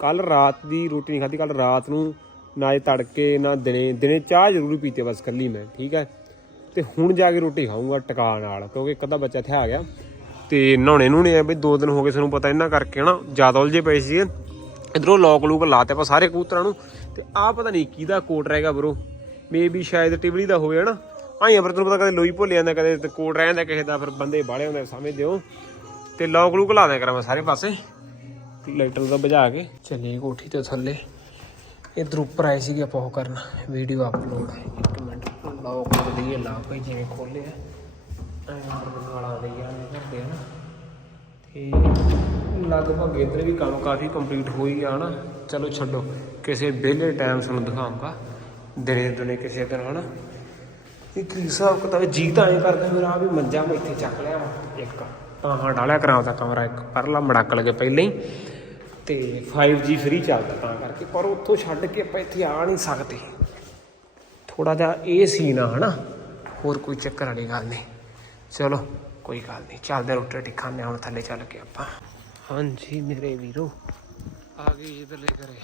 ਕੱਲ ਰਾਤ ਦੀ ਰੋਟੀ ਨਹੀਂ ਖਾਧੀ। ਕੱਲ ਰਾਤ ਨੂੰ ਨਾ ਇਹ ਤੜਕੇ, ਨਾ ਦਿਨੇ। ਦਿਨੇ ਚਾਹ ਜ਼ਰੂਰ ਪੀਤੇ ਬਸ ਕੱਲੀ ਮੈਂ, ਠੀਕ ਹੈ ਤੇ ਹੁਣ ਜਾ ਕੇ ਰੋਟੀ ਖਾਊਂਗਾ ਟਕਾ ਨਾਲ, ਕਿਉਂਕਿ ਇੱਕ ਅੱਧਾ ਬੱਚਾ ਇੱਥੇ ਆ ਗਿਆ। ਤੇ ਨਹਾਉਣੇ ਨੂੰ ਨੇ ਬਈ, ਦੋ ਦਿਨ ਹੋ ਗਏ ਸਾਨੂੰ ਪਤਾ ਇਹਨਾਂ ਕਰਕੇ ਨਾ ਜ਼ਿਆਦਾ ਉਲਝੇ ਪਏ ਸੀ ਇਧਰੋਂ ਲੋਕ ਲੂਕ ਲਾਤੇ ਆਪਾਂ ਸਾਰੇ ਕਬੂਤਰਾਂ ਨੂੰ। ਤੇ ਆਹ ਪਤਾ ਨਹੀਂ ਕਿਹਦਾ ਕੋਟ ਰਹੇਗਾ ਬਰੋ ਮੇਬੀ ਸ਼ਾਇਦ ਟਿਬਲੀ ਦਾ ਹੋਵੇ ਹਨਾ। ਆਈਆਂ ਪਰ ਤੁਹਾਨੂੰ ਪਤਾ ਕਦੇ ਲੋਈ ਭੁੱਲ ਜਾਂਦਾ, ਕਦੇ ਕੋਟ ਰਹਿ ਜਾਂਦਾ ਕਿਸੇ ਦਾ, ਫਿਰ ਬੰਦੇ ਬਾਹਲੇ ਹੁੰਦੇ ਸਮਝਦੇ ਹੋ ਤੇ ਲੋਕ ਲੂਕ ਲਾ ਦਿਆ ਕਰਾਂ ਮੈਂ ਸਾਰੇ ਪਾਸੇ। ਲਾਈਟਰ ਦਾ ਬੁਝਾ ਕੇ। ਚੱਲੇ ਕੋਠੀ ਤੇ ਥੱਲੇ। ਇਧਰ ਉੱਪਰ ਆਏ ਸੀਗੇ ਆਪਾਂ ਉਹ ਕਰਨ। ਵੀਡੀਓ ਅਪਲੋਡ ਇੱਕ ਮਿੰਟ ਲੋਕ ਦੇ ਲਈਏ ਲਾ ਭਾਈ ਜਿਵੇਂ ਖੋਲਿਆ ਐਂ ਵਾਲਾ ਲਈ ਆ ਕਰਦੇ ਆ ਤੇ ਲਗਭਗ ਇੱਧਰ ਵੀ ਕੰਮ ਕਾਫੀ ਕੰਪਲੀਟ ਹੋਈ ਆ ਗਿਆ ਹਨਾ। ਚਲੋ ਛੱਡੋ, ਕਿਸੇ ਵਿਹਲੇ ਟਾਈਮ ਤੁਹਾਨੂੰ ਦਿਖਾਉਂਗਾ ਦਿਨੇ ਦੁਨੇ ਕਿਸੇ ਦਿਨ ਹਨਾ। ਇਹ ਕੀ ਹਿਸਾਬ ਕਿਤਾਬ, ਜੀ ਤਾਂ ਐਂ ਕਰਦਾ ਮੇਰਾ ਵੀ ਮੰਜਾ ਮੈਂ ਇੱਥੇ ਚੱਕ ਲਿਆ ਵਾ, ਇੱਕ। ਤਾਂ ਹਾਂ ਡਾਲਿਆ ਕਰਾਂ ਉਹਦਾ ਕਮਰਾ ਇੱਕ, ਪਰਲਾ ਮੜਕ ਲਗੇ ਪਹਿਲਾਂ ਹੀ। ਤੇ 5G ਫ੍ਰੀ ਚੱਲਦਾ ਤਾਂ ਕਰਕੇ, ਪਰ ਉੱਥੋਂ ਛੱਡ ਕੇ ਆਪਾਂ ਇੱਥੇ ਆ ਨਹੀਂ ਸਕਦੇ। ਥੋੜਾ ਜਿਹਾ ਇਹ ਸੀਨ ਆ ਹਨਾ, ਹੋਰ ਕੋਈ ਚੱਕਰ ਵਾਲੀ ਗੱਲ ਨਹੀਂ। ਚਲੋ, ਕੋਈ ਗੱਲ ਨਹੀਂ, ਚੱਲਦੇ ਰੋਟੀ ਰੋਟੀ ਮੈਂ ਹੁਣ ਥੱਲੇ ਚੱਲ ਕੇ ਆਪਾਂ। ਹਾਂਜੀ ਮੇਰੇ ਵੀਰੋ। ਆ ਗਏ ਇਧਰਲੇ ਘਰੇ।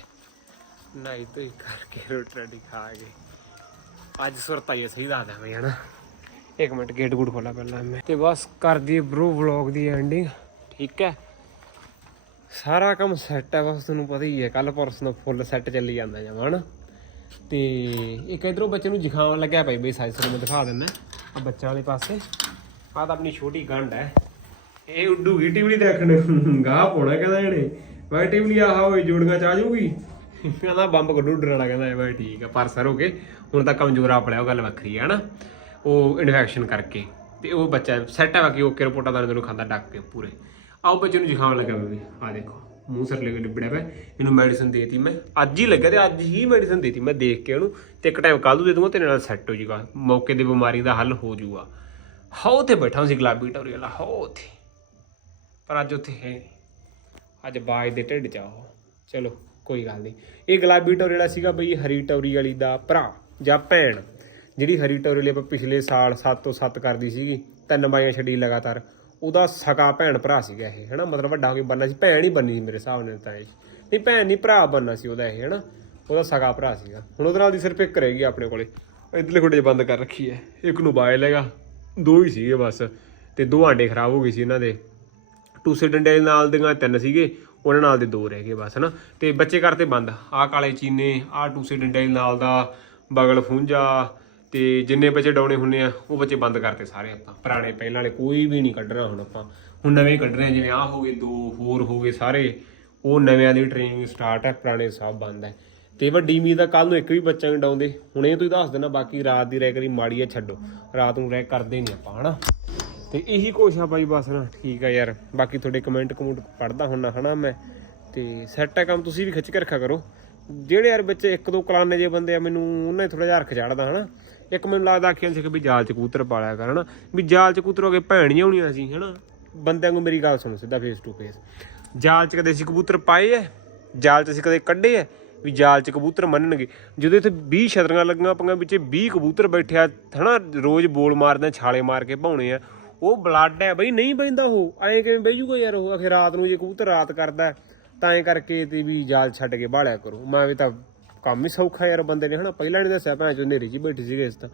ਨਾਈ ਤੋਈ ਕਰਕੇ ਰੋਟੀ ਰਾਟੀ ਖਾ ਕੇ। ਅੱਜ ਸੁਰਤਾ ਹੀ ਸਹੀ ਦੱਸਦਾ ਮੈਂ, ਹਨਾ? ਇੱਕ ਮਿੰਟ ਗੇਟ ਗੂਟ ਖੋਲਾ ਪਹਿਲਾਂ ਮੈਂ। ਤੇ ਬਸ ਕਰ ਦਈਏ ਬ్రో ਵਲੌਗ ਦੀ ਐਂਡਿੰਗ ਠੀਕ ਹੈ? ਸਾਰਾ ਕੰਮ ਸੈੱਟ ਹੈ, ਬਸ ਤੁਹਾਨੂੰ ਪਤਾ ਹੀ ਹੈ ਕੱਲ ਪਰਸੋਂ ਫੁੱਲ ਸੈੱਟ ਚੱਲੀ ਜਾਂਦਾ ਜਮਾ, ਹਨਾ? ਤੇ ਇੱਕ ਇਧਰੋਂ ਬੱਚੇ ਨੂੰ ਜ਼ੁਕਾਮ ਲੱਗਿਆ ਭਾਈ, ਬਈ ਸਾਈਜ਼ ਤੁਹਾਨੂੰ ਮੈਂ ਦਿਖਾ ਦਿੰਦਾ। ਆ ਬੱਚਾ ਵਾਲੇ ਪਾਸੇ। ਆਹ ਤਾਂ ਆਪਣੀ ਛੋਟੀ ਗੰਢ ਹੈ। ਇਹ ਉੱਡੂਗੀ ਟਿਵਲੀ ਦੇਖਣ ਗਾਹ ਪਾਉਣਾ ਕਹਿੰਦਾ ਇਹਨੇ। ਬਾਈ ਟਿਵਲੀ ਆਹ ਹੋਏ, ਜੋੜੀਆਂ ਚ ਆ ਜਾਊਗੀ। ਕਹਿੰਦਾ ਬੰਬ ਕੱਢੂ ਡਰਣਾ ਕਹਿੰਦਾ ਇਹ ਬਾਈ ਠੀਕ ਆ, ਪਰ ਸਰ ਹੋ ਗਏ। ਹੁਣ ਤਾਂ ਕਮਜ਼ੋਰ ਆ ਪੜਿਆ ਉਹ ਗੱਲ ਵੱਖਰੀ ਹੈ ਹਨਾ। ਉਹ ਇਨਫੈਕਸ਼ਨ ਕਰਕੇ। ਤੇ ਉਹ ਬੱਚਾ ਸੈੱਟ ਆ ਕਿ ਓਕੇ ਰਿਪੋਰਟਾਂ ਦਾ ਨੂੰ ਖਾਂਦਾ ਡੱਕ ਕੇ ਪੂਰੇ। ਆਓ ਬੱਚੇ ਨੂੰ ਜ਼ੁਕਾਮ ਲੱਗਾ ਬਈ ਆ ਦੇਖੋ, ਮੂੰਹ ਸਿਰ ਲੱਗੇ ਲਿਬੜਿਆ ਪਿਆ। ਇਹਨੂੰ ਮੈਡੀਸਿਨ ਦੇਤੀ ਮੈਂ। ਅੱਜ ਹੀ ਲੱਗਿਆ ਤੇ ਅੱਜ ਹੀ ਮੈਡੀਸਿਨ ਦੇਤੀ। ਮੈਂ ਦੇਖ ਕੇ ਉਹਨੂੰ ਤੇ ਇੱਕ ਟਾਈਮ ਕੱਲ ਨੂੰ ਦੇ ਦੂੰਗਾ, ਤੇਰੇ ਨਾਲ ਸੈੱਟ ਹੋ ਜਾਊਗਾ ਮੌਕੇ ਦੀ ਬਿਮਾਰੀ ਦਾ ਹੱਲ ਹੋ ਜਾਊਗਾ ਹਾਉ ਤੇ ਬੈਠਾ ਸੀ ਗੁਲਾਬੀ ਟੋਰੀ ਵਾਲਾ ਹਾਉ ਉੱਥੇ। ਪਰ ਅੱਜ ਉੱਥੇ ਹੈ ਅੱਜ ਬਾਜ ਦੇ ਢਿੱਡ ਚ ਆ ਉਹ। ਚਲੋ, ਕੋਈ ਗੱਲ ਨਹੀਂ। ਇਹ ਗੁਲਾਬੀ ਟੌਰੀ ਵਾਲਾ ਸੀਗਾ ਬਈ ਹਰੀ ਟੌਰੀ ਵਾਲੀ ਦਾ ਭਰਾ ਜਾਂ ਭੈਣ, ਜਿਹੜੀ ਹਰੀ ਟੌਰੀ ਵਾਲੀ ਆਪਾਂ ਪਿਛਲੇ ਸਾਲ 7 ਤੋਂ 7 ਕਰਦੀ ਸੀਗੀ, ਤਿੰਨ ਬਾਈਆਂ ਛੱਡੀ ਲਗਾਤਾਰ, ਉਹਦਾ ਸਕਾ ਭੈਣ ਭਰਾ ਸੀਗਾ ਇਹ, ਹੈਨਾ? ਮਤਲਬ ਵੱਡਾ ਹੋ ਕੇ ਬੰਨਾ ਸੀ, ਭੈਣ ਹੀ ਬੰਨੀ ਸੀ ਮੇਰੇ ਹਿਸਾਬ ਨਾਲ ਤਾਂ ਇਹ। ਨਹੀਂ, ਭੈਣ ਨਹੀਂ, ਭਰਾ ਬੰਨਾ ਸੀ ਉਹਦਾ ਇਹ, ਹੈਨਾ? ਉਹਦਾ ਸਕਾ ਭਰਾ ਸੀਗਾ। ਹੁਣ ਉਹਦੇ ਨਾਲ ਦੀ ਸਿਰਫ ਇੱਕ ਰਹਿ ਗਈ ਆਪਣੇ ਕੋਲੇ। ਇਧਰਲੇ ਖੁੱਡੇ ਬੰਦ ਕਰ ਰੱਖੀ ਹੈ। ਇੱਕ ਨੂੰ ਬਾਇਲ ਹੈਗਾ ਦੋ ਹੀ ਸੀਗੇ ਬਸ। ਤੇ ਦੋ ਆਂਡੇ ਖਰਾਬ ਹੋ ਗਏ ਸੀ ਇਹਨਾਂ ਦੇ। ਟੂਸੇ ਡੰਡੇ ਨਾਲ ਦੀਆਂ ਤਿੰਨ ਸੀਗੇ, ਉਹਨਾਂ ਨਾਲ ਦੇ ਦੋ ਰਹਿ ਗਏ ਬਸ, ਹਨਾ? ਤੇ ਬੱਚੇ ਕਰਤੇ ਬੰਦ। ਆਹ ਕਾਲੇ ਚੀਨੇ, ਆਹ ਟੂਸੇ ਡੰਡੇ ਨਾਲ ਦਾ ਬਗਲ ਫੁੰਜਾ ਤੇ ਜਿੰਨੇ ਬੱਚੇ ਡਾਉਣੇ ਹੁੰਨੇ ਆ, ਉਹ ਬੱਚੇ ਬੰਦ ਕਰਤੇ ਸਾਰੇ ਆਪਾਂ। ਪੁਰਾਣੇ ਪਹਿਲਾਂ ਵਾਲੇ ਕੋਈ ਵੀ ਨਹੀਂ ਕੱਢਣਾ ਹੁਣ ਆਪਾਂ। ਹੁਣ ਨਵੇਂ ਕੱਢ ਰਹੇ ਆ, ਜਿਵੇਂ ਆਹ ਹੋ ਗਏ ਦੋ, ਹੋਰ ਹੋ ਗਏ ਸਾਰੇ। ਉਹ ਨਵਿਆਂ ਦੀ ਟ੍ਰੇਨਿੰਗ ਸਟਾਰਟ ਹੈ ਪੁਰਾਣੇ ਸਭ ਬੰਦ ਹੈ ਤੇ ਵੱਡੀ ਉਮੀਦ ਦਾ ਕੱਲ ਨੂੰ ਇੱਕ ਵੀ ਬੱਚਾ ਨਹੀਂ ਡਾਉਂਦੇ। ਹੁਣ ਇਹ ਤੁਸੀਂ ਦੱਸ ਦੇਣਾ ਬਾਕੀ ਰਾਤ ਦੀ ਰਹਿ ਕਰੀ ਮਾੜੀ ਆ, ਛੱਡੋ। ਰਾਤ ਨੂੰ ਰਹਿ ਕਰਦੇ ਨਹੀਂ ਆਪਾਂ, ਹਨਾ? ਤੇ ਇਹੀ ਕੋਸ਼ਿਸ਼ ਆ ਬਾਈ ਬਸ ਨਾ ਠੀਕ ਆ ਯਾਰ। ਬਾਕੀ ਤੁਹਾਡੇ ਕਮੈਂਟ ਕਮੂਟ ਪੜਦਾ ਹੁੰਨਾ ਹਨਾ ਮੈਂ। ਤੇ ਸੈੱਟ ਆ ਕੰਮ ਤੁਸੀਂ ਵੀ ਖਿੱਚ ਕੇ ਰੱਖਿਆ ਕਰੋ। ਜਿਹੜੇ ਯਾਰ ਵਿੱਚ ਇੱਕ ਦੋ ਕਲਾਨੇ ਜੇ ਬੰਦੇ ਆ ਮੈਨੂੰ ਉਹਨਾਂ ਉਹਨੇ ਥੋੜਾ ਜਿਹਾ ਹਰਖ ਚੜਦਾ ਹਨਾ। ਇੱਕ ਮੈਨੂੰ ਲੱਗਦਾ ਆਖਿਆ ਸੀ ਕਿ ਵੀ ਜਾਲ ਚ ਕਬੂਤਰ ਪਾਲਿਆ ਕਰ ਹਨਾ। ਵੀ ਜਾਲ ਚ ਕਬੂਤਰ ਹੋ ਕੇ ਭੈਣੀਆਂ ਹੋਣੀਆਂ ਸੀ ਹਨਾ। ਬੰਦਿਆਂ ਨੂੰ ਮੇਰੀ ਗੱਲ ਸੁਣੋ ਸਿੱਧਾ ਫੇਸ ਟੂ ਫੇਸ ਜਾਲ ਚ ਕਦੇ ਅਸੀਂ ਕਬੂਤਰ ਪਾਏ ਐ ਜਾਲ ਚ ਅਸੀਂ ਕਦੇ ਕੱਢੇ ਐ ਵੀ ਜਾਲ ਚ ਕਬੂਤਰ ਮੰਨਣਗੇ। ਜਦੋਂ ਇੱਥੇ 20 ਛਤਰੀਆਂ ਲੱਗੀਆਂ ਪਈਆਂ ਵਿੱਚ 20 ਕਬੂਤਰ ਬੈਠਿਆ ਹਨਾ ਰੋਜ਼ ਬੋਲ ਮਾਰਦੇ ਆ, ਛਾਲੇ ਮਾਰ ਕੇ ਭਾਉਣੇ ਆ। ਉਹ ਬਲੱਡ ਹੈ ਬਈ, ਨਹੀਂ ਬੈਂਦਾ ਉਹ। ਐਂ ਕਿਵੇਂ ਬਹਿ ਜੂਗਾ ਯਾਰ ਉਹ? ਆਖੇ ਰਾਤ ਨੂੰ ਜੇ ਕਬੂਤਰ ਰਾਤ ਕਰਦਾ ਤਾਂ ਐਂ ਕਰਕੇ ਤੇ ਵੀ ਜਾਲ ਛੱਡ ਕੇ ਬਾਲਿਆ ਕਰੋ। ਮੈਂ ਵੀ ਤਾਂ ਕੰਮ ਹੀ ਸੌਖਾ ਯਾਰ ਬੰਦੇ ਨੇ, ਹਨਾ? ਪਹਿਲਾਂ ਨਹੀਂ ਦੱਸਿਆ, ਭੈਣ ਚੋ ਨੇਰੀ ਜੀ ਬੈਠੀ ਸੀਗੇ ਇਸ ਤਾਂ।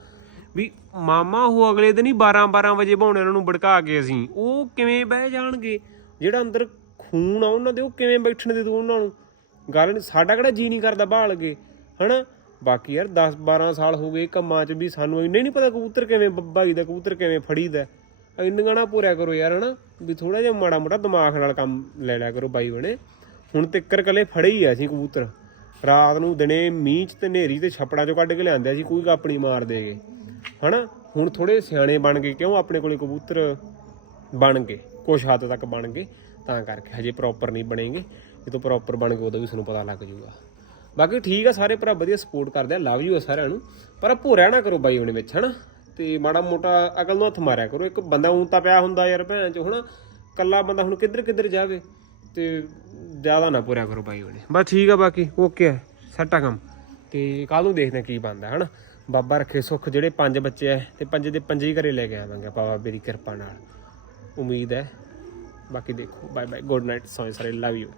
ਵੀ ਮਾਮਾ ਉਹ ਅਗਲੇ ਦਿਨ ਹੀ 12 12 ਵਜੇ ਭਾਉਣੇ ਉਹਨਾਂ ਨੂੰ ਭੜਕਾ ਕੇ ਅਸੀਂ। ਉਹ ਕਿਵੇਂ ਬਹਿ ਜਾਣਗੇ? ਜਿਹੜਾ ਅੰਦਰ ਖੂਨ ਆ ਉਹਨਾਂ ਦੇ, ਉਹ ਕਿਵੇਂ ਬੈਠਣ ਦੇ ਦੂ ਉਹਨਾਂ ਨੂੰ? ਗੱਲ ਨਹੀਂ, ਸਾਡਾ ਕਿਹੜਾ ਜੀ ਨਹੀਂ ਕਰਦਾ ਬਾਲ ਕੇ, ਹਨਾ? ਬਾਕੀ ਯਾਰ 10 12 ਸਾਲ ਹੋ ਗਏ ਕੰਮਾਂ 'ਚ ਵੀ ਸਾਨੂੰ ਇੰਨੇ ਨਹੀਂ ਪਤਾ ਕਬੂਤਰ ਕਿਵੇਂ ਬ- ਦਾ ਕਬੂਤਰ ਕਿਵੇਂ ਫੜੀਦਾ ਇੰਨੀਆਂ ਨਾ ਭੋਰਿਆ ਕਰੋ ਯਾਰ, ਹਨਾ? ਵੀ ਥੋੜਾ ਜਿਹਾ ਮਾੜਾ ਮੋਟਾ ਦਿਮਾਗ ਨਾਲ ਕੰਮ ਲੈ ਲਿਆ ਕਰੋ ਬਾਈ ਬਣੇ। ਹੁਣ ਤਿੱਕਰ ਕਲੇ ਫੜੇ ਹੀ ਆ ਸੀ ਕਬੂਤਰ। ਰਾਤ ਨੂੰ ਦਿਨੇ ਮੀਂਹ ਚ ਤੇ ਹਨੇਰੀ ਤੇ ਛੱਪੜਾਂ ਚੋਂ ਕੱਢ ਕੇ ਲਿਆਂਦੇ ਸੀ ਕੋਈ ਆਪਣੀ ਮਾਰ ਦੇਗੇ। ਹਨਾ? ਹੁਣ ਥੋੜੇ ਸਿਆਣੇ ਬਣ ਗਏ, ਕਿਉਂ ਆਪਣੇ ਕੋਲੇ ਕਬੂਤਰ ਬਣ ਗਏ? ਕੁਛ ਹੱਦ ਤੱਕ ਬਣ ਗਏ। ਤਾਂ ਕਰਕੇ ਹਜੇ ਪ੍ਰੋਪਰ ਨਹੀਂ ਬਣੇਗੇ। ਜਦੋਂ ਪ੍ਰੋਪਰ ਬਣ ਗਏ, ਉਦੋਂ ਵੀ ਤੁਹਾਨੂੰ ਪਤਾ ਲੱਗ ਜੂਗਾ। ਬਾਕੀ ਠੀਕ ਆ, ਸਾਰੇ ਭਰਾ ਵਧੀਆ ਸਪੋਰਟ ਕਰਦੇ ਆ ਲਵ ਯੂ ਆ ਸਾਰਿਆਂ ਨੂੰ। ਪਰ ਭੋਰਿਆ ਨਾ ਕਰੋ ਬਾਈ ਉਹਨੇ ਵਿੱਚ, ਹਨਾ? ਤੇ ਮਾੜਾ ਮੋਟਾ ਅਕਲ ਨੂੰ ਹੱਥ ਮਾਰਿਆ ਕਰੋ। ਇੱਕ ਬੰਦਾ ਉਂ ਤਾਂ ਪਿਆ ਹੁੰਦਾ ਯਾਰ ਭੈਣ ਚ ਹਨਾ? ਕੱਲਾ ਬੰਦਾ ਹੁਣ ਕਿੱਧਰ ਕਿੱਧਰ ਜਾਵੇ ਤੇ ਜ਼ਿਆਦਾ ਨਾ ਭੋਰਿਆ ਕਰੋ ਬਾਈ ਉਹਨੇ ਬਸ ਠੀਕ ਆ ਬਾਕੀ ਓਕੇ ਆ ਸੱਟਾ ਕੰਮ। ਤੇ ਕੱਲ ਨੂੰ ਦੇਖਦੇ ਆ ਕੀ ਬਣਦਾ, ਹਨਾ? ਬਾਬਾ ਰੱਖੇ ਸੁੱਖ ਜਿਹੜੇ ਪੰਜ ਬੱਚੇ ਐ ਤੇ ਪੰਜੇ ਦੇ ਪੰਜੇ ਹੀ ਘਰੇ ਲੈ ਕੇ ਆਵਾਂਗੇ ਆਪਾਂ ਬਾਬੇ ਦੀ ਕਿਰਪਾ ਨਾਲ। ਉਮੀਦ ਹੈ। ਬਾਕੀ ਦੇਖੋ ਬਾਏ ਬਾਏ ਗੁੱਡ ਨਾਈਟ ਸੋਏ ਸਾਰੇ ਲਵ ਯੂ